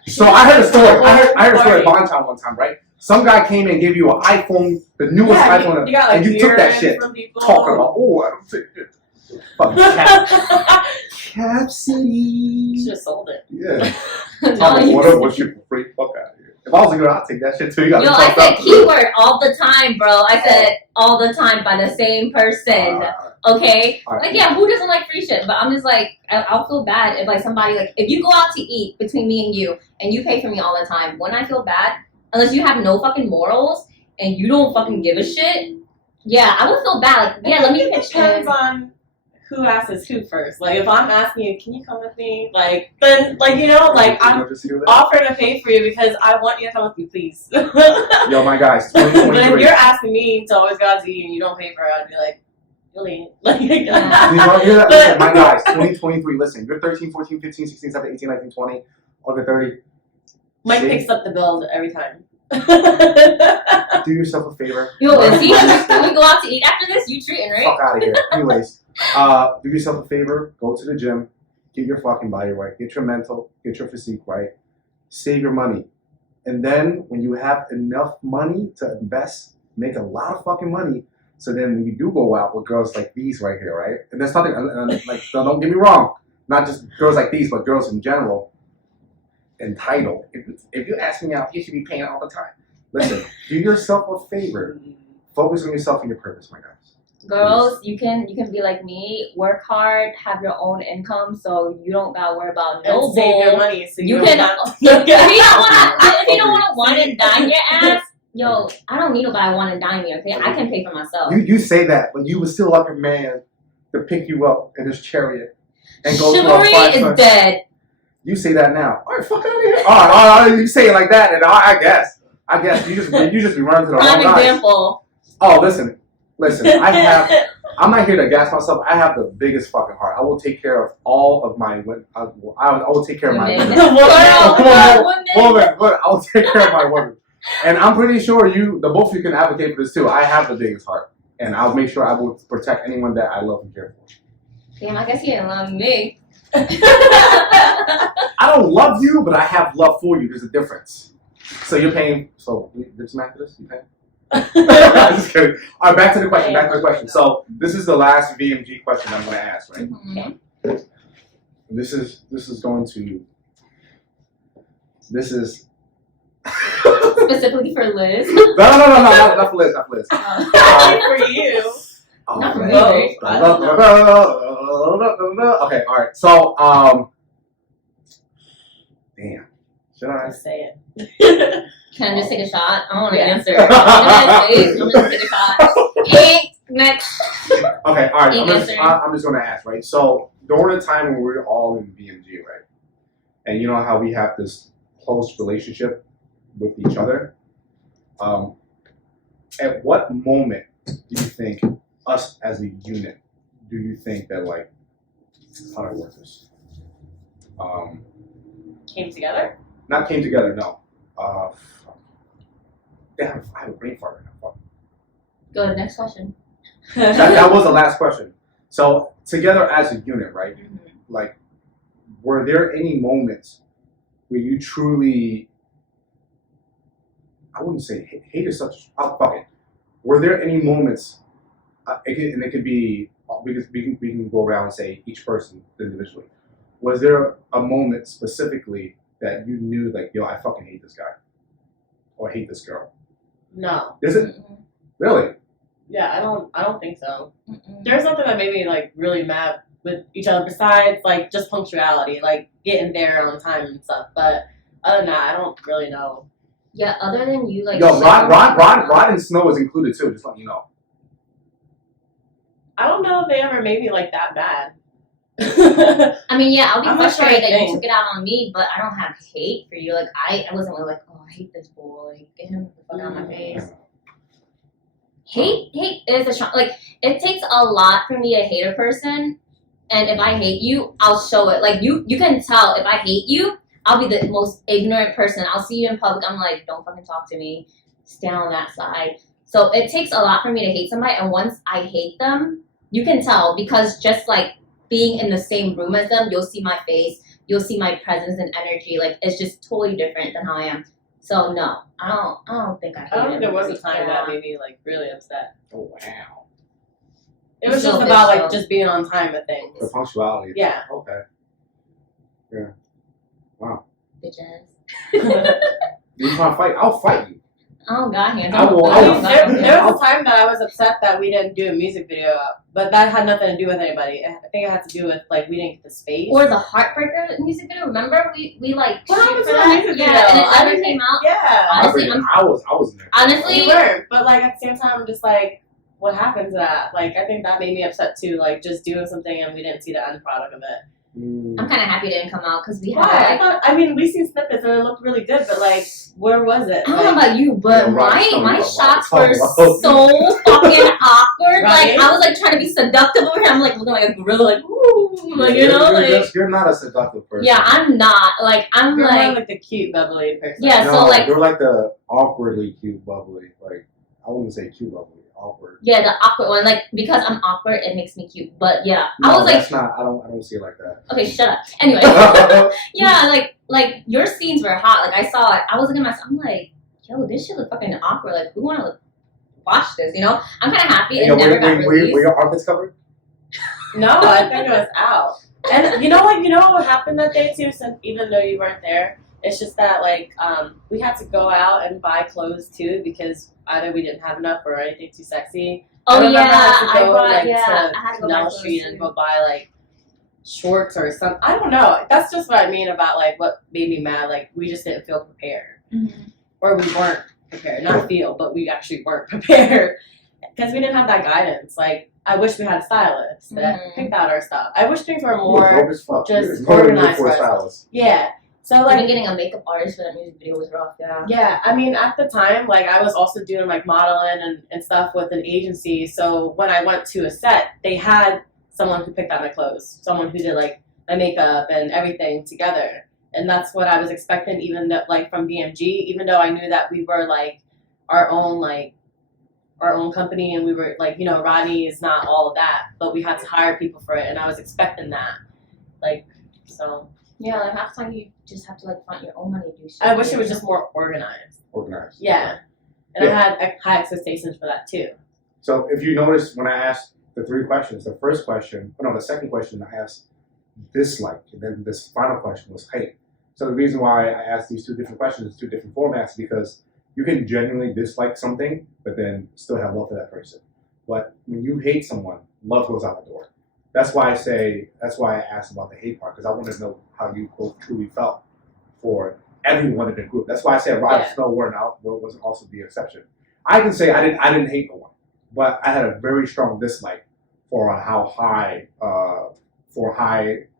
So I heard a story. I heard a story at Bontown one time, right? Some guy came and gave you an iPhone, the newest iPhone, you got, like, and you took that urine shit. from people. Talking about, I don't take it. Fucking cap. Cap City. You should have sold it. Yeah. No, you- What shit for free? Fuck out of here. If I was a girl, I'd take that shit too. You got Yo, I said keyword all the time, bro. I said all the time by the same person. Okay? All right. Like, yeah, who doesn't like free shit? But I'm just like, I'll feel bad if like somebody like if you go out to eat between me and you pay for me all the time. When I feel bad, unless you have no fucking morals and you don't fucking give a shit, yeah, I would feel bad. Like, yeah, let me It pitch depends in. on who asks who first. Like, if I'm asking you, can you come with me? Like, then, like, you know, like, I'm offering to pay for you because I want you to come with me, please. But Yo, my guys, if 2023. you're asking me to always go out to eat and you don't pay for it, I'd be like, really? Like, Do you want to hear that? Listen, my guys, 2023, listen, you're 13, 14, 15, 16, 17, 18, 19, 20, over 30. Mike See? picks up the bill every time. Do yourself a favor. Yo, is he? When we go out to eat after this, you treating, right? Fuck out of here. Anyways, do yourself a favor. Go to the gym. Get your fucking body right. Get your mental. Get your physique right. Save your money. And then when you have enough money to invest, make a lot of fucking money. So then when you do go out with girls like these right here, right? And there's nothing, like, don't get me wrong. Not just girls like these, but girls in general. Entitled. If you ask me out, you should be paying all the time. Listen, do yourself a favor. Focus on yourself and your purpose, my guys. Girls, you can be like me. Work hard, have your own income, so you don't gotta worry about no And save your bull. money so You you can. don't have If you don't want to wine and dine your ass, yo, I don't need nobody wine and dine me. Okay, I can pay for myself. You say that, but you would still like a man to pick you up in his chariot and go Chivalry through a is fight. dead. You say that now. All right, fuck out of here. All right, you say it like that, and I guess you just be running to the Prime wrong guys. example. Oh, listen. I'm not here to gas myself. I have the biggest fucking heart. I will take care of all of my women. I will take care of my Women. women. Women. Women. I will take care of my women. And I'm pretty sure the both of you can advocate for this too. I have the biggest heart, and I'll make sure I will protect anyone that I love and care for. Damn, I guess he didn't love me. I don't love you, but I have love for you. There's a difference. So you're paying. So this man for this? You paying? Just kidding. All right, back to the question. So this is the last VMG question I'm going to ask, right? Mhm. This is going to. This is. Specifically for Liz. No, not for Liz, not for Liz. for you. Oh, Not for man. me, right? I don't know. Okay, all right. So, damn. Should I? Just say it. Can I just take a shot? I want to Yeah. answer. I'm just take a shot. Hey, next. Okay, all right. Keep I'm just answering. going to ask, right? So during the time when we were all in VMG, right, and you know how we have this close relationship with each other. At what moment do you think us as a unit? Do you think that like how do I work this? Came together? Not came together. No. Damn, I have a brain fart right now. Fuck. Good. Next question. That was the last question. So together as a unit, right? Like, were there any moments where you truly, I wouldn't say hate is such, oh, fuck it. Were there any moments, it could be, because we can go around and say each person individually. Was there a moment specifically that you knew like, yo, I fucking hate this guy or hate this girl? No. Is it? Really? Yeah, I don't think so. Mm-mm. There's nothing that made me like really mad with each other besides like just punctuality, like getting there on time and stuff. But other than that, I don't really know. Yeah, other than you, like. Yo, Rod and Snow is included too, just letting you know. I don't know if they ever made me like that bad. I mean, yeah, I'll be I'm not frustrated sure that thing. you took it out on me, but I don't have hate for you. Like, I wasn't really like, oh, I hate this boy. Like, get him the fuck out of my face. Hate is a strong, like, it takes a lot for me to hate a person, and if I hate you, I'll show it. Like, you can tell if I hate you, I'll be the most ignorant person. I'll see you in public, I'm like, don't fucking talk to me, stand on that side. So it takes a lot for me to hate somebody, and once I hate them, you can tell because just like being in the same room as them, you'll see my face, you'll see my presence and energy. Like it's just totally different than how I am. So no, I don't think I hate I don't think there was a everybody. time that made me like really upset. Oh wow. It was just about like just being on time with things. The punctuality. Yeah. Okay. Yeah. Wow. Bitches. You trying to fight? I'll fight you. Oh God, I will- I will- There was a time that I was upset that we didn't do a music video, but that had nothing to do with anybody. I think it had to do with like we didn't get the space. Or the Heartbreaker music video. Remember we like What happened shoot to for the that? music Yeah, video? and it I never didn't- came out. Yeah. Honestly, I was in there. Honestly, We were, but like at the same time, I'm just like, what happened to that? Like, I think that made me upset too. Like, just doing something and we didn't see the end product of it. I'm kind of happy it didn't come out because we Why? had. Like, I mean, we seen snippets and it looked really good, but like, where was it? I don't know Like, about you, but Yeah, right, tell me my about shots Rob. were Tell me so fucking awkward. Right? Like I was like trying to be seductive over here. I'm like looking like a gorilla, like ooh, like you know, like you're not a seductive person. yeah, I'm not. Like I'm you're more like like the cute, bubbly person. Yeah, No, so, like- you're like the awkwardly cute, bubbly. Like I wouldn't say cute, bubbly, awkward. yeah, the awkward one. Like because I'm awkward, it makes me cute. But yeah, No, I was like, that's not. I don't see it like that. okay, shut up. Anyway, yeah, like your scenes were hot. Like I saw it. I was looking at myself. I'm like, yo, this shit look fucking awkward. Like who wanna watch this? You know, I'm kind of happy it never got released. Were your armpits covered? No, I think it was out. And you know what happened that day too? Since even though you weren't there, it's just that like we had to go out and buy clothes too because either we didn't have enough or anything too sexy. Oh remember yeah, I had to I go, brought like, yeah, to I had to go buy Canal clothes Street and too. go buy like shorts or something. I don't know. That's just what I mean about like what made me mad. Like we just didn't feel prepared, Mhm. or we weren't prepared. Not feel, but we actually weren't prepared because we didn't have that guidance. Like I wish we had a stylist that Mhm. picked out our stuff. I wish things were You were more broke as fuck. just You were more than organized four for ourselves. stylists. Yeah. So Even like getting a makeup artist for that music video was rough. Yeah. yeah, I mean at the time like I was also doing like modeling and stuff with an agency. So when I went to a set, they had someone who picked out my clothes, someone who did like my makeup and everything together. And that's what I was expecting even though, like from BMG, even though I knew that we were like our own company and we were like, you know, Rodney is not all of that, but we had to hire people for it and I was expecting that. Like so Yeah, like half the time you just have to like find your own money to do shit. I wish it was just more organized. Organized. Yeah. And Yeah. I had high expectations for that too. So if you notice when I asked the three questions, the second question I asked dislike, and then this final question was hate. So the reason why I asked these two different questions, two different formats, because you can genuinely dislike something, but then still have love for that person. But when you hate someone, love goes out the door. That's why I asked about the hate part, because I wanted to know how you both truly felt for everyone in the group. That's why I said Roger Yeah. Snow wasn't also the exception. I can say I didn't hate no one, but I had a very strong dislike for how high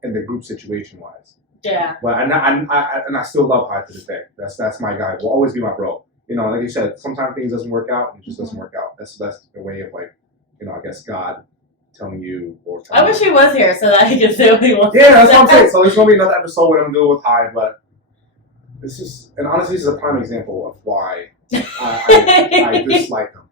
in the group situation wise. Yeah. But I still love High to this day. That's my guy. Will always be my bro. You know, like you said, sometimes things doesn't work out and it just doesn't work out. That's the way of like, you know, I guess God telling you or telling I wish he was here so that he could say what he wants. Yeah, that's what I'm saying. So there's gonna be another episode where I'm doing with High, but this is, and honestly, this is a prime example of why I dislike him.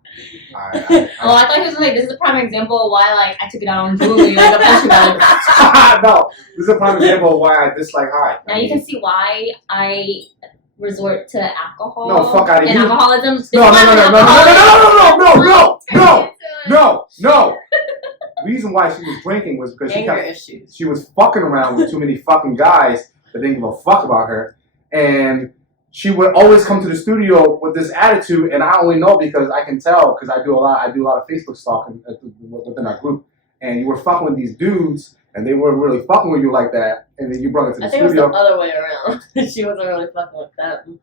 Oh, I thought he was like, this is a prime example of why like I took it out on Julie, like a punching bag. No, this is a prime example of why I dislike High. Now you can see why I resort to alcohol. No, fuck outta and here. alcoholism. No. Reason why she was drinking was because Anger issues. she was fucking around with too many fucking guys that didn't give a fuck about her, and she would always come to the studio with this attitude. And I only know because I can tell because I do a lot of Facebook stalking within our group, and you were fucking with these dudes, and they weren't really fucking with you like that, and then you brought it to the I think it was studio. the other way around. She wasn't really fucking with them.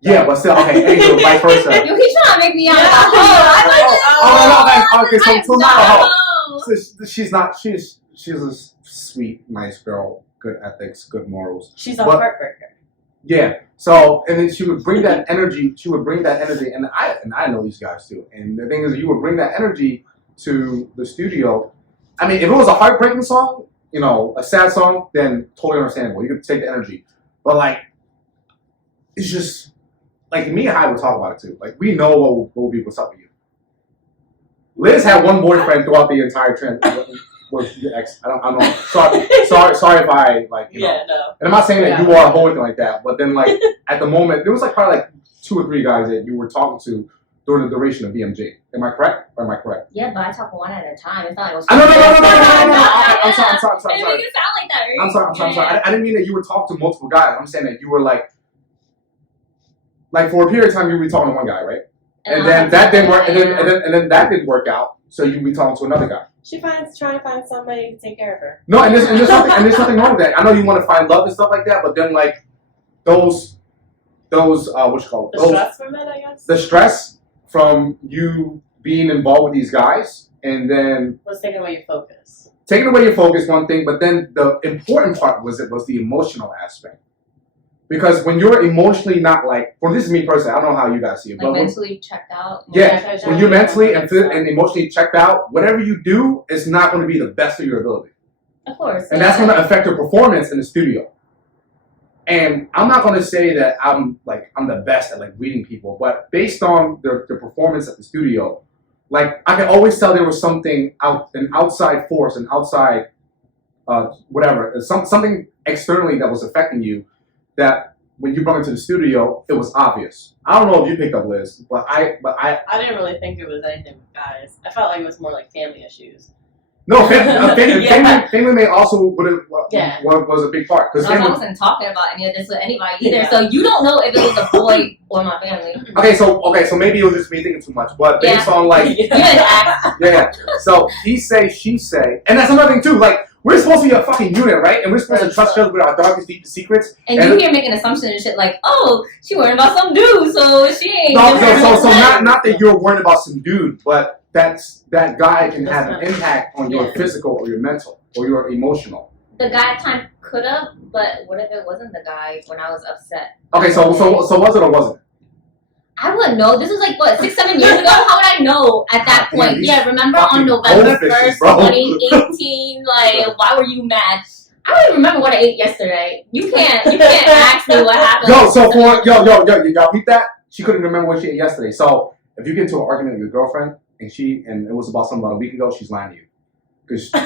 Yeah, but still, okay, anyway, vice versa. Yo, he's trying to make me out Yeah. like a hoe. Okay, so not a hoe. No. So she's not. She's a sweet, nice girl, good ethics, good morals. She's a But- heartbreaker. Yeah. So and then she would bring that energy. And I know these guys too. And the thing is, you would bring that energy to the studio. I mean, if it was a heartbreaking song, you know, a sad song, then totally understandable. You could take the energy. But like, it's just like me and I would talk about it too. Like we know what will be what's up with you. Liz had one boyfriend throughout the entire trend. Was your ex? I don't know. Sorry if I like. You know. Yeah, no. And I'm not saying that you are a whole anything like that, but then like at the moment, there was like probably like 2 or 3 guys that you were talking to during the duration of VMG. Am I correct? Or am I correct? Yeah, but I talk one at a time. It's not like it was. No. I'm sorry. It make it sound like that, right? I'm sorry. I didn't mean that you were talking to multiple guys. I'm saying that you were like for a period of time you would be talking to one guy, right? And then that didn't work. And then that didn't work out. So you'd be talking to another guy. She trying to find somebody to take care of her. No, and there's nothing wrong with that. I know you want to find love and stuff like that, but then like those what you call it? The stress from it, I guess. The stress from you being involved with these guys, and then was taking away your focus. Taking away your focus, one thing, but then the important part was the emotional aspect. Because when you're emotionally not well, this is me personally. I don't know how you guys see it, like but mentally checked out. Yeah, when you're mentally and emotionally checked out, whatever you do is not going to be the best of your ability. Of course. And that's going to affect your performance in the studio. And I'm not going to say that I'm the best at like reading people, but based on their performance at the studio, like I can always tell there was something an outside force, an outside whatever, something externally that was affecting you. That when you brought into the studio, it was obvious. I don't know if you picked up, Liz, but I didn't really think it was anything with guys. I felt like it was more like family issues. No, family may also was a big part. I wasn't talking about any of this with anybody either, so you don't know if it was a boy or my family. Okay, so maybe it was just me thinking too much, but based on like you didn't ask. Yeah. So he say, she say, and that's another thing too. Like we're supposed to be a fucking unit, right? And we're supposed to trust each other with our darkest, deepest secrets. And you here making assumptions and shit like, oh, she worried about some dude, so she ain't. So not that you're worried about some dude, but that guy can have an impact on your physical or your mental or your emotional. The guy at time could have, but what if it wasn't the guy when I was upset? Okay, so was it or wasn't it? I wouldn't know. This was like, what, 6-7 years ago? How would I know at that point? Yeah, remember on November 1st, 2018, like, why were you mad? I don't even remember what I ate yesterday. You can't ask me what happened. Y'all peep that? She couldn't remember what she ate yesterday. So if you get into an argument with your girlfriend and it was about something about a week ago, she's lying to you. Because No,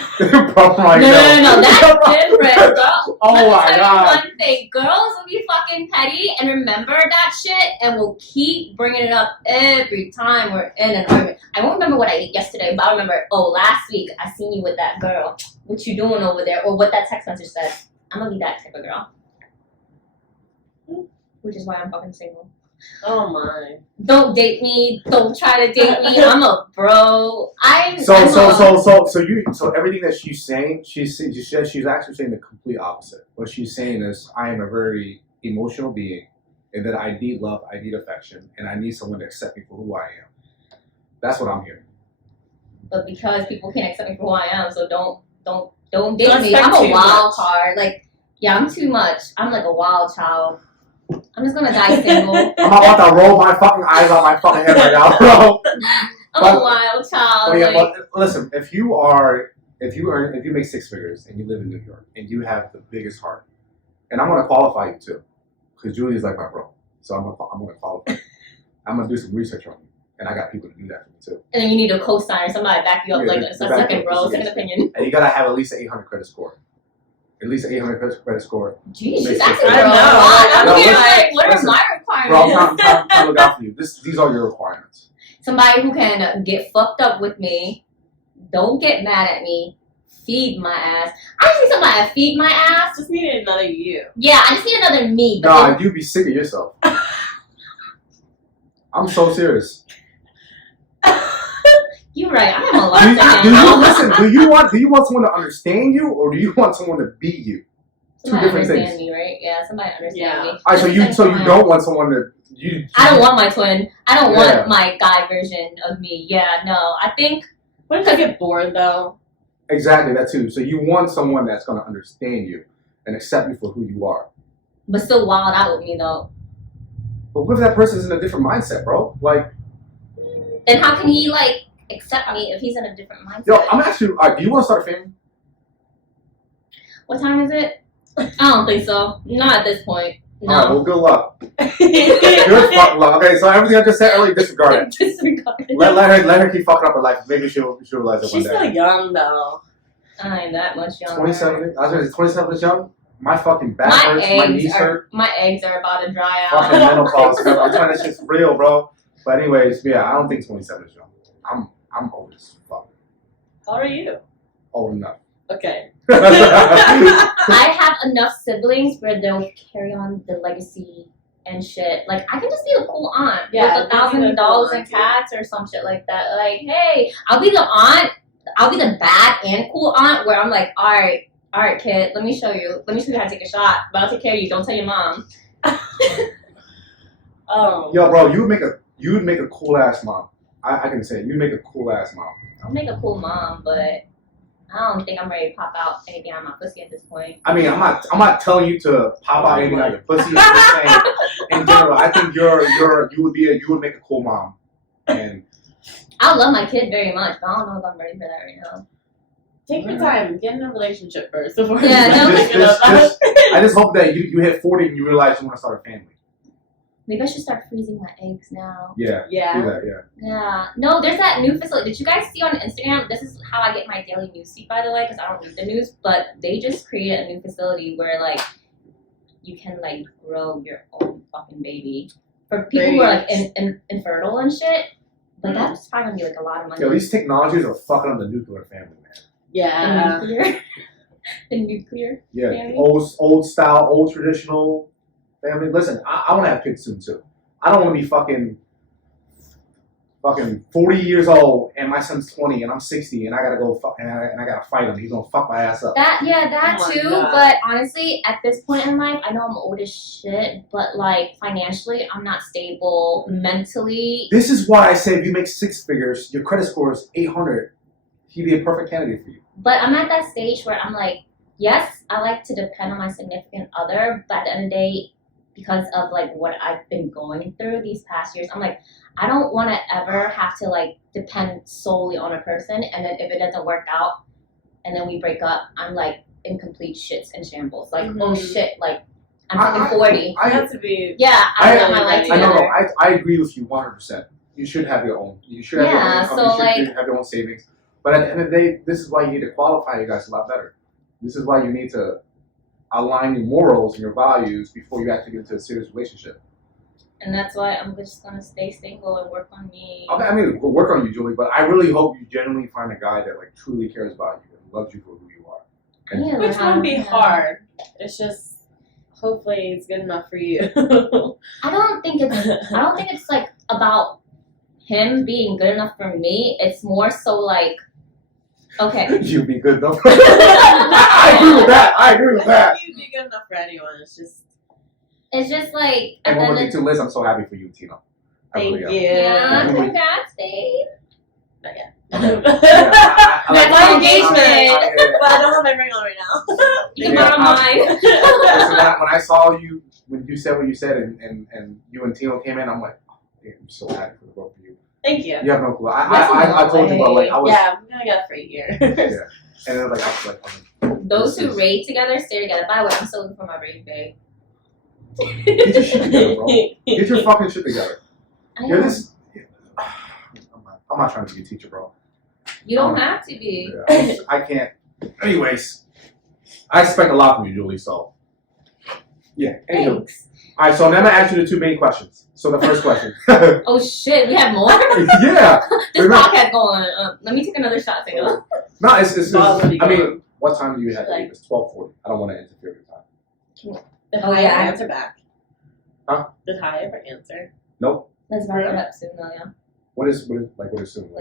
that's different, bro. Oh my god. One thing, girls will be fucking petty and remember that shit and will keep bringing it up every time we're in an argument. I won't remember what I ate yesterday, but I remember, last week I seen you with that girl. What you doing over there? Or what that text message said. I'm gonna be that type of girl. Which is why I'm fucking single. Oh my! Don't date me. Don't try to date me. I'm a bro. So everything that she's saying, she's actually saying the complete opposite. What she's saying is, I am a very emotional being, and that I need love, I need affection, and I need someone to accept me for who I am. That's what I'm hearing. But because people can't accept me for who I am, so don't date me. I'm a wild card. Like, yeah, I'm too much. I'm like a wild child. I'm just gonna die single. I'm about to roll my fucking eyes out my fucking head right now, bro. I'm a wild child. But listen, if you make 6 figures and you live in New York and you have the biggest heart, and I'm gonna qualify you too, because Julie's like my bro, so I'm gonna qualify you. I'm gonna do some research on you, and I got people to do that for me too. And then you need a co-sign, somebody back you up, like a second bro, second opinion. And you gotta have at least an 800 credit score. At least an 800 credit score. Jeez, that's a lot. I'm here like, what are my requirements? Bro, I'm trying to look out for you. These are your requirements. Somebody who can get fucked up with me, don't get mad at me, feed my ass. I just need somebody to feed my ass. Just need another you. Yeah, I just need another me. Nah, you'd be sick of yourself. I'm so serious. You're right. I have a lot to do you want someone to understand you, or do you want someone to be you? Somebody 2 different understand things. Me, right? Yeah, somebody understand me. All right, so you don't want someone to you. I don't want my twin. I don't want my guy version of me. Yeah, no. I think. What if I get bored though? Exactly that too. So you want someone that's gonna understand you and accept you for who you are, but still wild out with me though. But what if that person's in a different mindset, bro? Like. Then how can he accept me if he's in a different mindset? Yo, I'm asking you, do you want to start a family? What time is it? I don't think so. Not at this point. All right, No. well, good luck. Good fucking luck. Okay, so everything I just said earlier, disregard it. Disregard. Let her keep fucking up her life. Maybe she'll realize it She's one day. still young though. I ain't that much younger. 27. I was gonna say 27 is young. My fucking back hurts. My knees hurt. My eggs are about to dry Fucking out. menopause. I'm telling you, that shit's real, bro. But anyways, yeah, I don't think 27 is young. I'm old as fuck. How are you? Old enough. Okay. I have enough siblings where they'll carry on the legacy and shit. Like, I can just be a cool aunt Yeah, with $1,000 in cats or some shit like that. Like, hey, I'll be the aunt. I'll be the bad and cool aunt where I'm like, all right, kid, let me show you how to take a shot. But I'll take care of you. Don't tell your mom. Yo, bro, you would make a cool ass mom. I can say it. You'd make a cool ass mom. I'll make a cool mom, but I don't think I'm ready to pop out anything on my pussy at this point. I mean, I'm not telling you to pop out anything out your pussy. I'm just saying, in general, I think you would make a cool mom. And I love my kid very much, but I don't know if I'm ready for that right now. Take your time. Get in a relationship first before Yeah, you no, pick it up. I just hope that you hit 40 and you realize you want to start a family. Maybe I should start freezing my eggs now. Yeah. Yeah. Do that, yeah. Yeah. No, there's that new facility. Did you guys see on Instagram? This is how I get my daily news feed, by the way, because I don't read the news. But they just created a new facility where, like, you can, like, grow your own fucking baby. For people who are, like, infertile and shit. But that's probably going to be, like, a lot of money. Yo, these technologies are fucking up the nuclear family, man. Yeah. The nuclear. The nuclear Yeah. family. Old style, old traditional family. Listen, I want to have kids soon, too. I don't want to be fucking 40 years old and my son's 20 and I'm 60 and I gotta go and I gotta fight him. He's gonna fuck my ass up. That Oh my too. God. But honestly, at this point in life, I know I'm old as shit, but like financially, I'm not stable. Mentally, This is why I say if you make six figures, your credit score is 800, he'd be a perfect candidate for you. but I'm at that stage where I'm like, yes, I like to depend on my significant other, but at the end of the day, because of like what I've been going through these past years, I'm like, I don't want to ever have to like depend solely on a person, and then if it doesn't work out, and then we break up, I'm like in complete shits and shambles. Like, oh shit, like I'm fucking 40. I have to be. Yeah, I got my I life I know, together. I agree with you 100%. You should have your own. You should have your Yeah, own income. so, You should like- have your own savings. But at the end of the day, this is why you need to qualify you guys a lot better. This is why you need to align your morals and your values before you actually get into a serious relationship. And that's why I'm just gonna stay single and work on me. Okay, I mean, we'll work on you, Julie, but I really hope you genuinely find a guy that like truly cares about you and loves you for who you are. And Yeah, Which won't be yeah. hard. It's just hopefully it's good enough for you. I don't think it's like about him being good enough for me. It's more so like, okay. You'd be good though. I agree with that. I agree with that. You'd be good enough for anyone. It's just It's just like And one more thing then, too, Liz, I'm so happy for you, Tina. I thank really am. you. yeah, Yeah. congrats, babe. Not yet. Yeah, But I That's my my engagement. I don't have my ring on right now. You can Yeah, borrow mine. Listen, when I saw you, when you said what you said, and you and Tino came in, I'm like, oh, damn, I'm so happy for the both of you. Thank you. You have no clue. That's I told you about like I was, Yeah, I'm gonna get for a year. and then like I was like, Those this who is- raid together stay together. By the way, I'm still looking for my ring, babe. Get your shit together, bro. Get your fucking shit together. I You're know. this. I'm not trying to be a teacher, bro. You don't have to be. Yeah, I can't. Anyways, I expect a lot from you, Julie. So, yeah. Anyway, Thanks. all right. So now I'm gonna ask you the two main questions. So the first question. Oh shit, we have more? Yeah. This Remember- podcast going. Let me take another shot, Taylor. No, it's Well, I mean, what time do you have to Like- leave? It's 12:40. I don't want to interfere with your time. Did Oh, Hyatt yeah. answer back? Huh? Did Hyatt ever answer? Nope. Let's wrap it up soon, though, yeah. What is soon? Like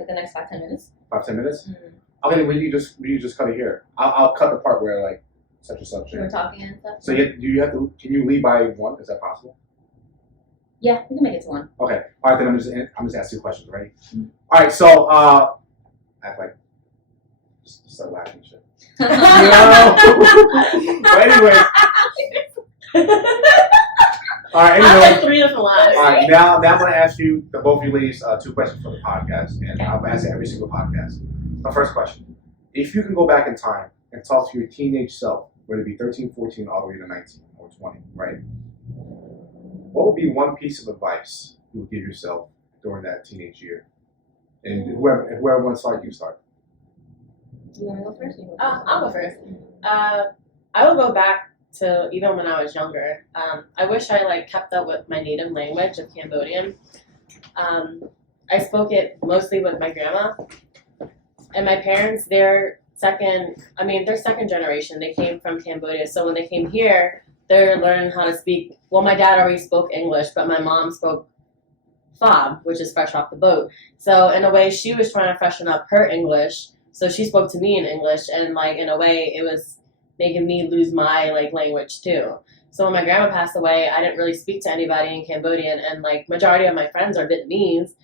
the next 5-10 minutes. 5-10 minutes? Mm. Okay, will you just cut it here? I'll cut the part where like such and such. We were talking and stuff. So do you have to? Can you leave by 1? Is that possible? Yeah, we can make it to 1. Okay. All right, then I'm just asking you questions, right? Mm. All right. So act like just start laughing and shit. No. But anyway. All right. I have Anyway. like 3 different lives. All right. Now I'm going to ask you, the both of you ladies, 2 questions for the podcast, and Okay. I've asked it every single podcast. The first question: if you can go back in time and talk to your teenage self, whether it be 13, 14, all the way to 19 or 20, right? What would be one piece of advice you would give yourself during that teenage year? And whoever wants to start, you start. You want to go first? I'll go first. I will go back to even when I was younger. I wish I like kept up with my native language of Cambodian. I spoke it mostly with my grandma, and my parents. They're second generation. They came from Cambodia, so when they came here, they're learning how to speak. Well, my dad already spoke English, but my mom spoke Fob, which is fresh off the boat. So in a way, she was trying to freshen up her English. So she spoke to me in English, and like in a way, it was making me lose my like language too. So when my grandma passed away, I didn't really speak to anybody in Cambodian, and like majority of my friends are Vietnamese,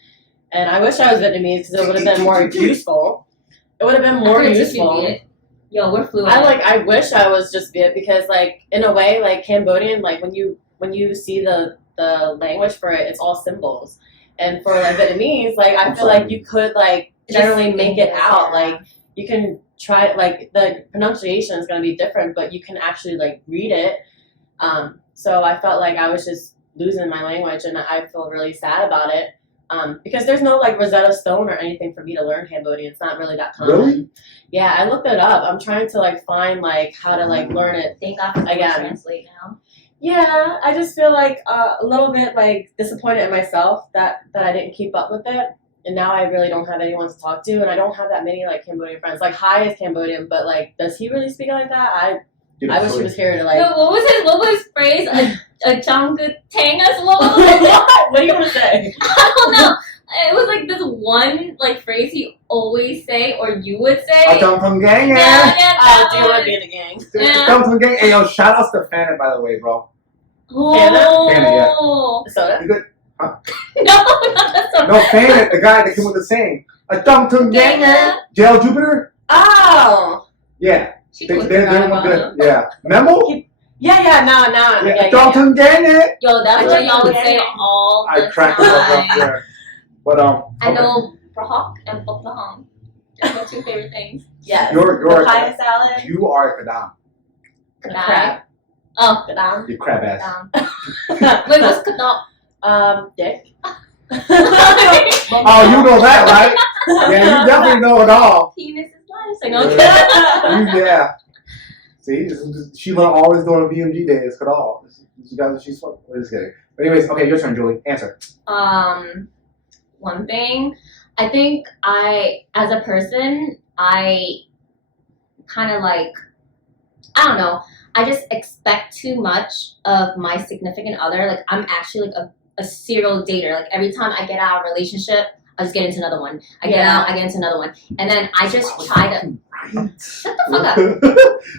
and I wish I was Vietnamese because it would have been more useful. It would have been more useful. Yo, we're fluent. I wish I was just Viet because like in a way like Cambodian, like when you see the language for it, it's all symbols, and for like Vietnamese, like I feel like you could like generally make it out. Like you can try, like the pronunciation is going to be different, but you can actually like read it. So I felt like I was just losing my language, and I feel really sad about it. Because there's no like Rosetta Stone or anything for me to learn Cambodian. It's not really that common. Really? Yeah, I looked it up. I'm trying to like find like how to like learn it. Thank God for again. Translate now. Yeah, I just feel like a little bit like disappointed in myself that I didn't keep up with it. And now I really don't have anyone to talk to, and I don't have that many like Cambodian friends. Like Hai is Cambodian, but like, does he really speak it like that? I wish he was here to like. Yo, what was his phrase? A jungle tangus? What do you want to say? I don't know. It was like this one like phrase he always say, or you would say. Dum Tum Gang, Yeah, Do you want to be in the gang? Yeah. Dum Tum Gang. Hey, yo, shout outs to Fannin, by the way, bro. Oh. Fannin, yeah. Soda? You good? Huh? No, not the soda. No, Fannin, the guy that came with the saying. A Dum Tum Gang, Jail Jupiter? Oh! Yeah. She They're totally forgot one about good. him. Yeah. Memo? Yeah, no. Yeah. Dum Tum Gang, Yo, that's what y'all would say all the I cracked it up time. there. But, I know Brahok and Boklaham. Those are my two favorite things. Yes. You're papaya salad. You are a kadam. Crab. Oh, Kadam. You crab ass. wait, what's Kadam? Dick. Oh, you know that, right? Yeah, you definitely know it all. Penis is nice. I know. Yeah. See, she will always go on VMG Days. Could all. She's fucking. We're just kidding. But anyways, okay, your turn, Julie. Answer. One thing, I think as a person, I kind of like, I don't know, I just expect too much of my significant other. Like, I'm actually like a serial dater. Like, every time I get out of a relationship, I just get into another one. I get out, I get into another one. And then I just try to... Shut the fuck up.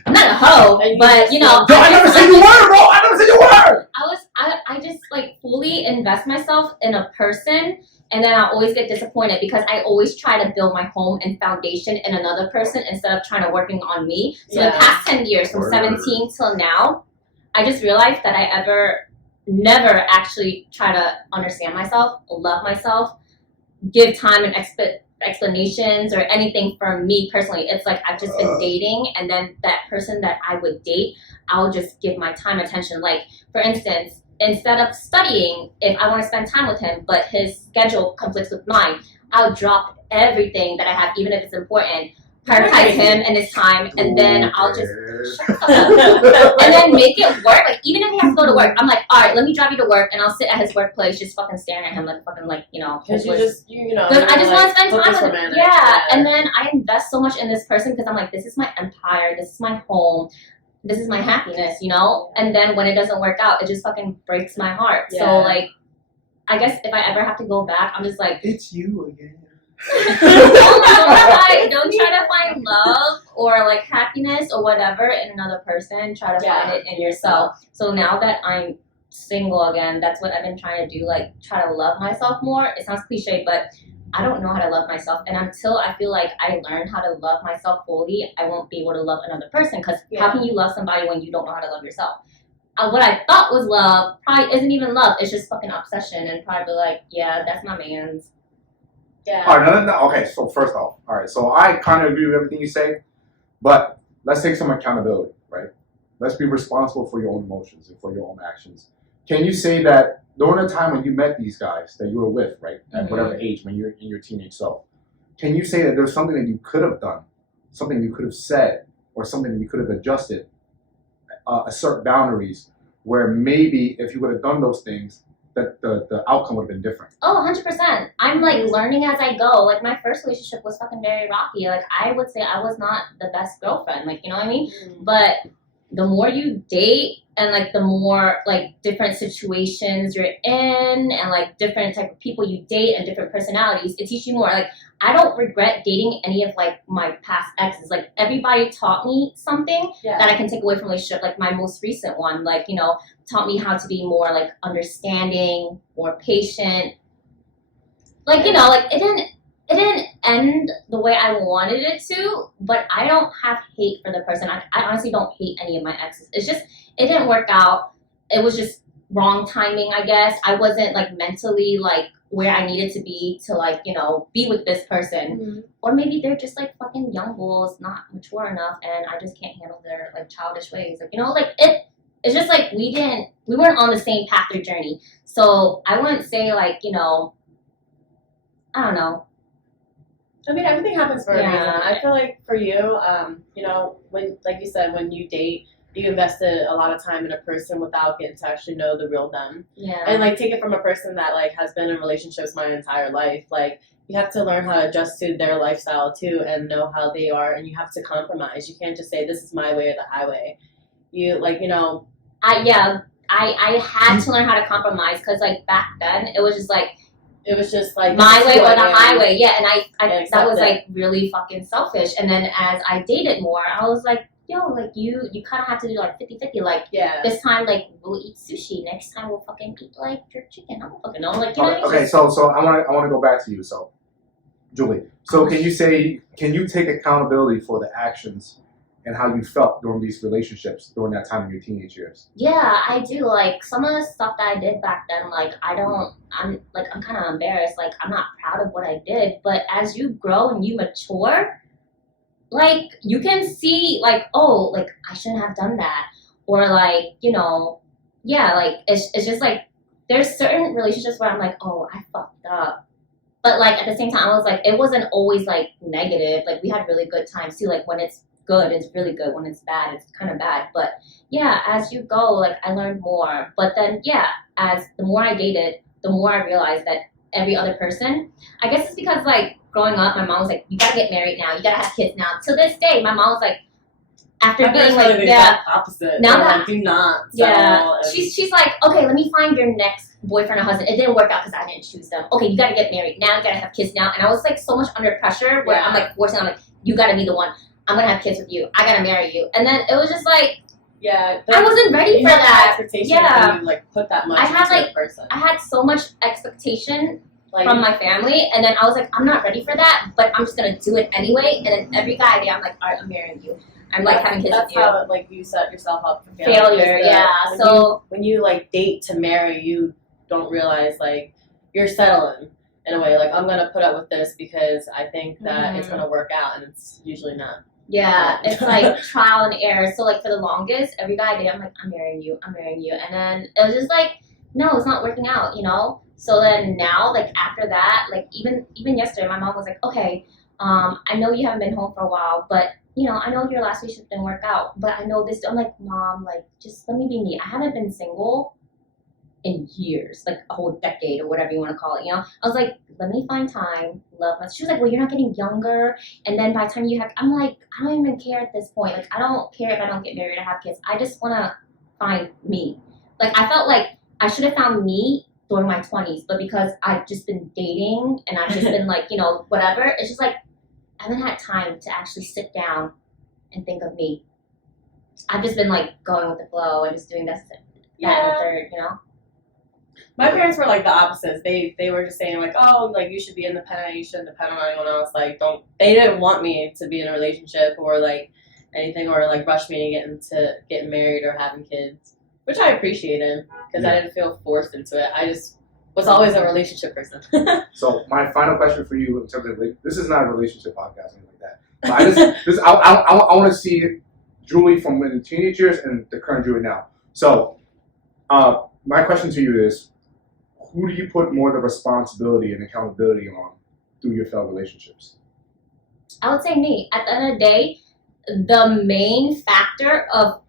I'm not a hoe, but, you know... Yo, I never said you were, bro! I never said you were! I just, like, fully invest myself in a person, and then I always get disappointed because I always try to build my home and foundation in another person instead of trying to working on me. So the past 10 years, from 17 till now, I just realized that I never actually try to understand myself, love myself, give time and explanations or anything for me personally. It's like I've just been dating, and then that person that I would date, I'll just give my time, attention. Like, for instance, instead of studying, if I want to spend time with him, but his schedule conflicts with mine, I'll drop everything that I have, even if it's important, prioritize him and his time, and then I'll just and then make it work. Like, even if he has to go to work, I'm like, all right, let me drive you to work, and I'll sit at his workplace just fucking staring at him like fucking, like, you know, because I just want to spend time with him. Yeah, and then I invest so much in this person because I'm like, this is my empire, this is my home, this is my happiness, you know? And then when it doesn't work out, it just fucking breaks my heart. Yeah. So, like, I guess if I ever have to go back, I'm just like, it's you again. don't try to find love or like happiness or whatever in another person. Try to find it in yourself. So now that I'm single again, that's what I've been trying to do, like try to love myself more. It sounds cliche, but I don't know how to love myself, and until I feel like I learn how to love myself fully, I won't be able to love another person, because how can you love somebody when you don't know how to love yourself? What I thought was love probably isn't even love. It's just fucking obsession, and probably like, yeah, that's my man's. Yeah. All right, no. Okay, so first off, all right, so I kind of agree with everything you say, but let's take some accountability, right? Let's be responsible for your own emotions and for your own actions. Can you say that during the time when you met these guys that you were with, right, at Mhm. whatever age, when you're in your teenage self, can you say that there's something that you could have done, something you could have said, or something that you could have adjusted, assert boundaries, where maybe if you would have done those things, that the outcome would have been different? Oh, 100%. I'm like learning as I go. Like my first relationship was fucking very rocky. Like I would say I was not the best girlfriend. Like, you know what I mean? But the more you date and like the more like different situations you're in and like different type of people you date and different personalities, it teaches you more. Like I don't regret dating any of like my past exes. Like everybody taught me something that I can take away from a relationship. Like my most recent one, like, you know, taught me how to be more like understanding, more patient. Like, you know, like it didn't end the way I wanted it to, but I don't have hate for the person. I honestly don't hate any of my exes. It's just, it didn't work out. It was just wrong timing, I guess. I wasn't like mentally like where I needed to be to like, you know, be with this person. Or maybe they're just like fucking young bulls, not mature enough, and I just can't handle their like childish ways. Like, you know, like it's just like we weren't on the same path or journey. So I wouldn't say like, you know, I don't know. I mean, everything happens for a reason. Yeah. I feel like for you, you know, when, like you said, when you date, you invested a lot of time in a person without getting to actually know the real them. Yeah. And like take it from a person that like has been in relationships my entire life. Like you have to learn how to adjust to their lifestyle too and know how they are, and you have to compromise. You can't just say this is my way or the highway. You like, you know. I had to learn how to compromise because like back then it was just like it was just like my way or the highway. Yeah, and Yeah, that was accept like really fucking selfish. And then as I dated more, I was like, yo, like you kind of have to do like 50-50. Like this time, like we'll eat sushi. Next time we'll fucking eat like jerk chicken. I don't fucking know. Like, you know what I mean? Okay, so I want to go back to you. So, Julie, so can you take accountability for the actions and how you felt during these relationships during that time in your teenage years? Yeah, I do. Like some of the stuff that I did back then, like I'm kind of embarrassed. Like I'm not proud of what I did. But as you grow and you mature, like you can see like, oh, like I shouldn't have done that. Or like, you know, yeah, like it's just like there's certain relationships where I'm like, oh, I fucked up. But like at the same time, I was like, it wasn't always like negative. Like we had really good times too. Like when it's good, it's really good. When it's bad, it's kind of bad. But yeah, as you go, like I learned more. But then yeah, as the more I dated, the more I realized that every other person, I guess it's because like growing up, my mom was like, you gotta get married now, you gotta have kids now. To this day, my mom was like, after being like, yeah, opposite. now They're that like, do not. yeah, and- she's like, okay, let me find your next boyfriend or husband. It didn't work out because I didn't choose them. Okay, you gotta get married now. You gotta have kids now. And I was like so much under pressure where I'm like forcing. I'm like, you gotta be the one. I'm gonna have kids with you. I gotta marry you. And then it was just like, yeah, I wasn't ready for that. Expectation Yeah, you like put that much I had, into like, a person. I had so much expectation Like, from my family, and then I was like, I'm not ready for that, but I'm just gonna do it anyway. And then every guy day, I'm like, all right, I'm marrying you. I'm like having kids with that's you. how like you set yourself up for Failure, yeah. When So when you like date to marry, you don't realize like you're settling in a way. Like I'm gonna put up with this because I think that it's gonna work out, and it's usually not. yeah, it's like trial and error. So like for the longest, every guy I did, I'm like, I'm marrying you, and then it was just like, no, it's not working out, you know. So then now, like after that, like even yesterday, my mom was like, okay, I know you haven't been home for a while, but you know, I know your last relationship didn't work out, but I know this. I'm like, Mom, like just let me be me. I haven't been single in years, like a whole decade or whatever you want to call it, you know. I was like, let me find time, love myself. She was like, well, you're not getting younger, and then by the time you have, I'm like, I don't even care at this point. Like I don't care if I don't get married or have kids. I just want to find me. Like I felt like I should have found me during my 20s, but because I've just been dating and I've just been like, you know, whatever, it's just like I haven't had time to actually sit down and think of me. I've just been like going with the flow and just doing this, that, and the third, you know. My parents were like the opposites. They were just saying like, oh, like you should be independent. You shouldn't depend on anyone else. Like don't. They didn't want me to be in a relationship or like anything or like rush me to getting married or having kids, which I appreciated because I didn't feel forced into it. I just was always a relationship person. So my final question for you in terms of this is not a relationship podcast or anything like that. But I want to see Julie from when the teenage years and the current Julie now. So my question to you is, who do you put more of the responsibility and accountability on through your failed relationships? I would say me. At the end of the day, the main factor of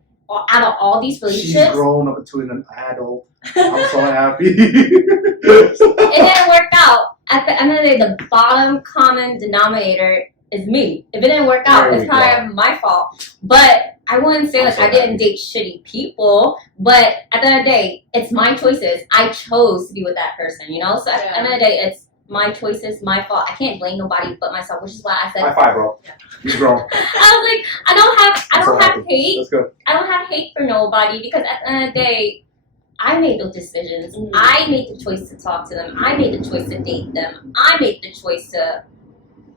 out of all these She's relationships, grown up into an adult. I'm so happy. it didn't work out. At the end of the day, the bottom common denominator is me. If it didn't work out, There it's we probably my fault. But I wouldn't say I'm like so I didn't happy. date shitty people. But at the end of the day, it's my choices. I chose to be with that person, you know? So at the end of the day, it's my choices, my fault. I can't blame nobody but myself, which is why I said High five, bro. You've grown. I was like, I don't have hate. That's good. I don't have hate for nobody because at the end of the day, I made those decisions. Mhm. I made the choice to talk to them. I made the choice to date them. I made the choice to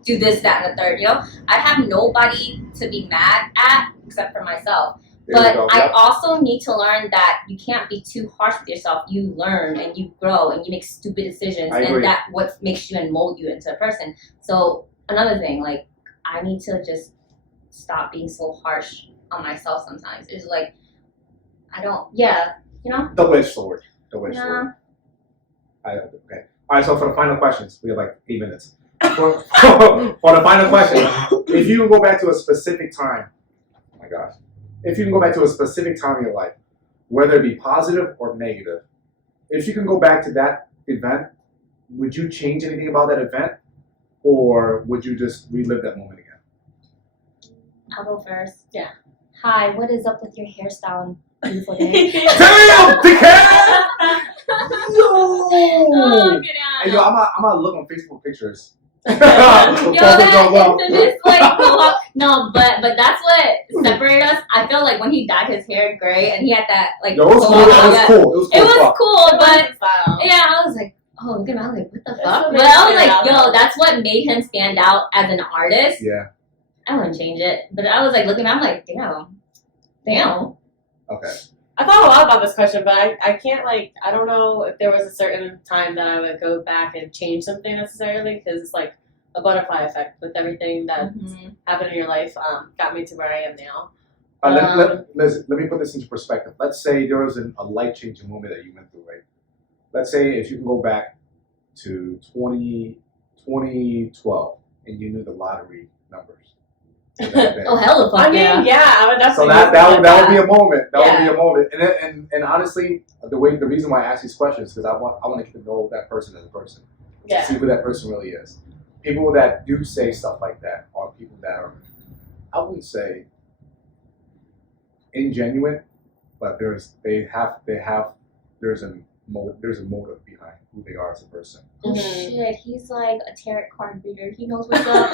do this, that, and the third. You know, I have nobody to be mad at except for myself. There we But go. I Yep. also need to learn that you can't be too harsh with yourself. You learn and you grow and you make stupid decisions, I agree. and that what makes you and mold you into a person. So another thing, like I need to just stop being so harsh on myself. Sometimes it's like I don't. Yeah, you know. Double-edged sword. Double-edged Yeah. sword. Okay. All right. So for the final questions, we have like 8 minutes. For the final question, if you can go back to a specific time, oh my gosh, if you can go back to a specific time in your life, whether it be positive or negative, if you can go back to that event, would you change anything about that event, or would you just relive that moment again? I'll go first. Yeah. Hi, what is up with your hairstyle on beautiful day? Damn, dickhead! Oh, Yo! get Hey, yo, I'm gonna look on Facebook pictures. Yo, Before we that go up. infamous like mohawk. No, but that's what separated us. I feel like when he dyed his hair gray and he had that like Yo, it was cool. mohawk, It was that- cool. It was cool. It was Fuck. cool, but Style. yeah, I was like, oh, look at him. I was like, what the That's fuck? what But made I was him like, stand out. yo, that's what made him stand out as an artist. Yeah. I wouldn't change it, but I was like looking. I'm like, damn. Okay. I thought a lot about this question, but I can't like I don't know if there was a certain time that I would go back and change something necessarily because it's like a butterfly effect with everything that Mhm. happened in your life got me to where I am now. Let me put this into perspective. Let's say there was a life-changing moment that you went through, right? Let's say if you can go back to 2012 and you knew the lottery numbers. Oh, hell of I fuck mean, yeah. yeah, I would So definitely. that would be a moment. That Yeah. would be a moment. And honestly, the reason why I ask these questions is because I want to get to know that person as a person. Yeah. See who that person really is. People that do say stuff like that are people that are, I wouldn't say ingenuine, but there's a motive behind who they are as a person. Oh Mhm. shit, he's like a tarot card reader. He knows what's up.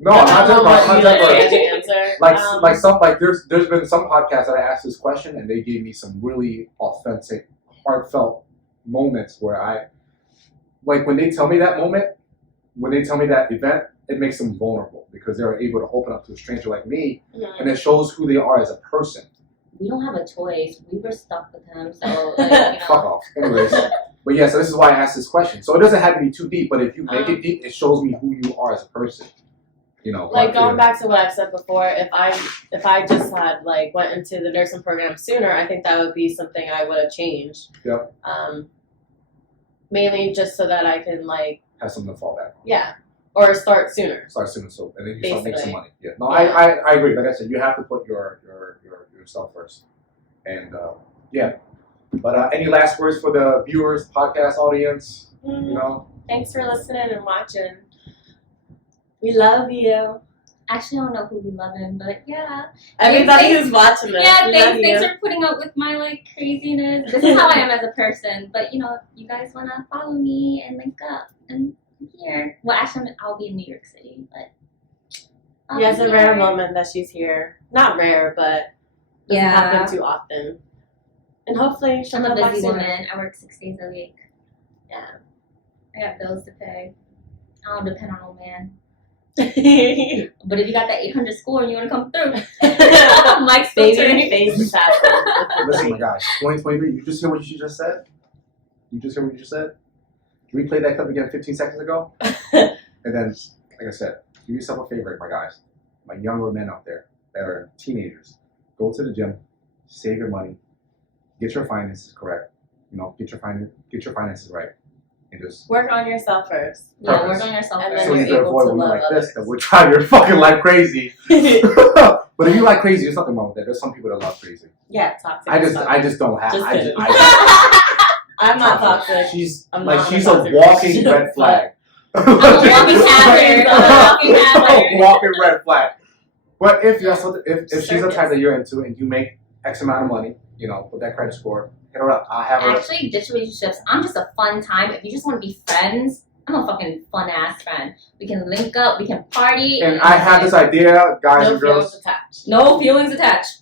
No, I'm not talking about. I'm not talking about. the answer. Like there's been some podcasts that I asked this question and they gave me some really authentic, heartfelt moments where I, like when they tell me that moment, when they tell me that event, it makes them vulnerable because they're able to open up to a stranger like me, Mhm. and it shows who they are as a person. We don't have a choice. We were stuck with him, so like, you Fuck know. off. Anyways, but yeah, so this is why I asked this question. So it doesn't have to be too deep, but if you make it deep, it shows me who you are as a person. You know, Like going yeah. back to what I've said before, if I just had like went into the nursing program sooner, I think that would be something I would have changed. Yep. Mainly just so that I can like Have something to fall back on. yeah, or start sooner. Start soon, so and then you start making some Basically. money. Yeah. No, Yeah. I agree. Like I said, you have to put yourself first. And yeah. But any last words for the viewers, podcast audience? You know? Thanks for listening and watching. We love you. Actually, I don't know who we love him, but yeah. Everybody Thanks- who's watching this. Yeah, we thanks, love you. thanks for putting up with my like craziness. This is how I am as a person. But you know, if you guys wanna follow me and link up, and I'm here. Well, actually, I'll be in New York City, but I'll Yeah, it's be a rare here. moment that she's here. Not rare, but doesn't Yeah. happen too often. And hopefully she'll I'm a come back busy sooner. woman. I work 6 days a week. Yeah. I got bills to pay. I don't depend on no man. Baby, But if you got that 800 score and you want to come through, Mike's filtering. face is happening. Listen, my guys, 2023, you just hear what you just said? You just hear what you just said? Can we play that clip again 15 seconds ago? And then, like I said, do yourself a favor, my guys, my younger men out there that are teenagers. Go to the gym, save your money, get your finances correct, get your finances right, and just Work on yourself first. Yeah, Purpose. work on yourself And first. so then you you're can able avoid to women love like this others. that will drive your fucking life crazy. But if you like crazy, there's nothing wrong with that. There's some people that love crazy. Yeah, toxic. I just don't have. Just kidding. I'm not toxic. She's I'm like not she's toxic a walking relationship, red flag. I'm a walking hazard. I'm a walking hazard. Walking red flag. But if she's the Circus. type that you're into and you make X amount of money, with that credit score, hit her up. I'll have her. Actually, ditch relationships. I'm just a fun time. If you just want to be friends, I'm a fucking fun ass friend. We can link up. We can party. And I have this idea, guys No and girls. feelings attached. No feelings attached.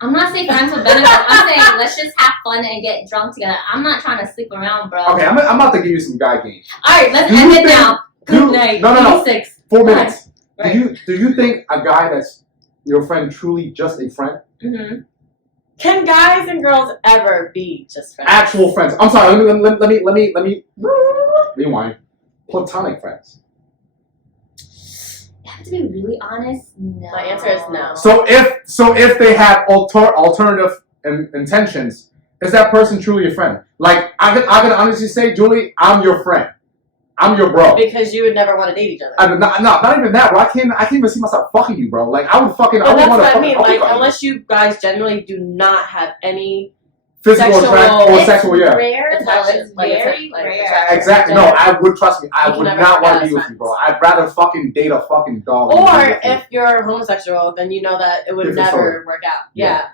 I'm not saying friends with benefits. I'm saying let's just have fun and get drunk together. I'm not trying to sleep around, bro. Okay, I'm about to give you some guy game. All right, let's Do end you it think- now. Good night. No. 86. 4 minutes. Right. Do you think a guy that's your friend truly just a friend? Mm-hmm. Can guys and girls ever be just friends? Actual friends. I'm sorry. Let me rewind. Platonic friends. I have to be really honest. No. My answer is no. So if they have alternative intentions, is that person truly a friend? Like I can honestly say, Julie, I'm your friend. I'm your bro. Because you would never want to date each other. Not even that, bro. I can't even see myself fucking you, bro. Like I would fucking. But I would that's want what to I mean. fucking. Like, unless you guys generally do not have any physical sexual- attraction or It's sexual, yeah. rare, though. Attraction, It's like, very like, rare. attraction. Exactly. No, I would trust me. I You can would never not have want to that be with as you, bro. I'd rather fucking date a fucking dog. than Or be with you. if you're homosexual, then you know that it would Different never story. work out. Yeah. Yeah.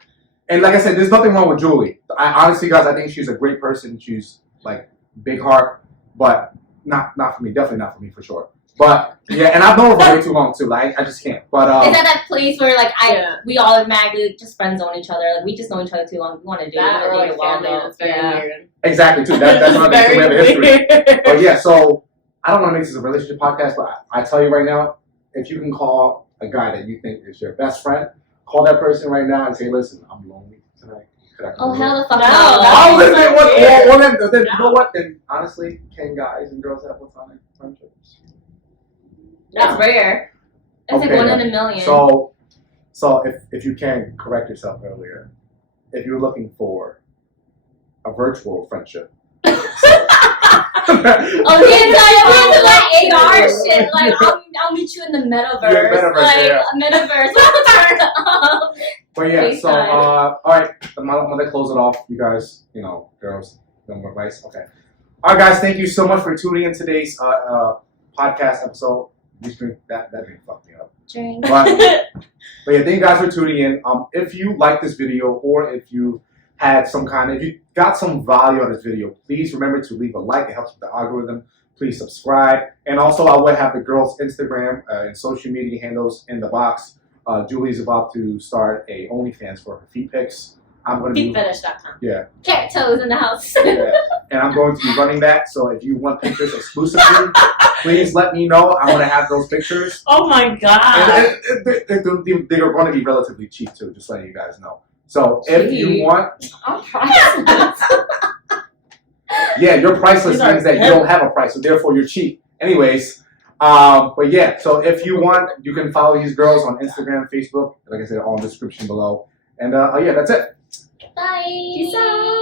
And like I said, there's nothing wrong with Julie. I honestly, guys, I think she's a great person. She's like big heart, but not for me. Definitely not for me for sure. But yeah, and I've known her for way too long too. Like I just can't. But Is that place where like Yeah. we all automatically just friend zone each other? Like we just know each other too long. We want to do That or like family, though. that's very Yeah. weird. exactly too. That's another thing. So we have a history. weird. But yeah, so I don't want to make this a relationship podcast, but I tell you right now, if you can call a guy that you think is your best friend, call that person right now and say, "Listen, I'm lonely tonight. Could I come Oh over?" hell the fuck No, no! that Oh, was listen, so what? weird. Well, then you No. know what? Then honestly, can guys and girls have platonic friendships? That's rare. That's Okay, like 1 then. in a million. So if you can correct yourself earlier, if you're looking for a virtual friendship. Oh, we into like AR shit. Like I'll meet you in the metaverse. Yeah, metaverse, like yeah. a metaverse. Turn up. But yeah, so FaceTime. all right, I'm gonna close it off. You guys, girls, no more advice. Okay. All right, guys, thank you so much for tuning in today's podcast episode. That didn't fuck me up. Drink. But yeah, thank you guys for tuning in. If you like this video or if you if you got some value out of this video, please remember to leave a like. It helps with the algorithm. Please subscribe. And also, I will have the girls' Instagram and social media handles in the box. Julie's about to start a OnlyFans for her feet pics. I'm going to be Feetfetish.com. yeah, Cat toes in the house. yeah, and I'm going to be running that. So if you want pictures exclusively, please let me know. I'm going to have those pictures. Oh my god. And they're going to be relatively cheap too. Just letting you guys know. So if you Cheap. want, I'm priceless. yeah, your priceless These are means that you heavy. don't have a price, so therefore you're cheap. Anyways, but yeah, so if you want, you can follow these girls on Instagram, Facebook. Like I said, all in the description below. And yeah, that's it. Bye. Peace out.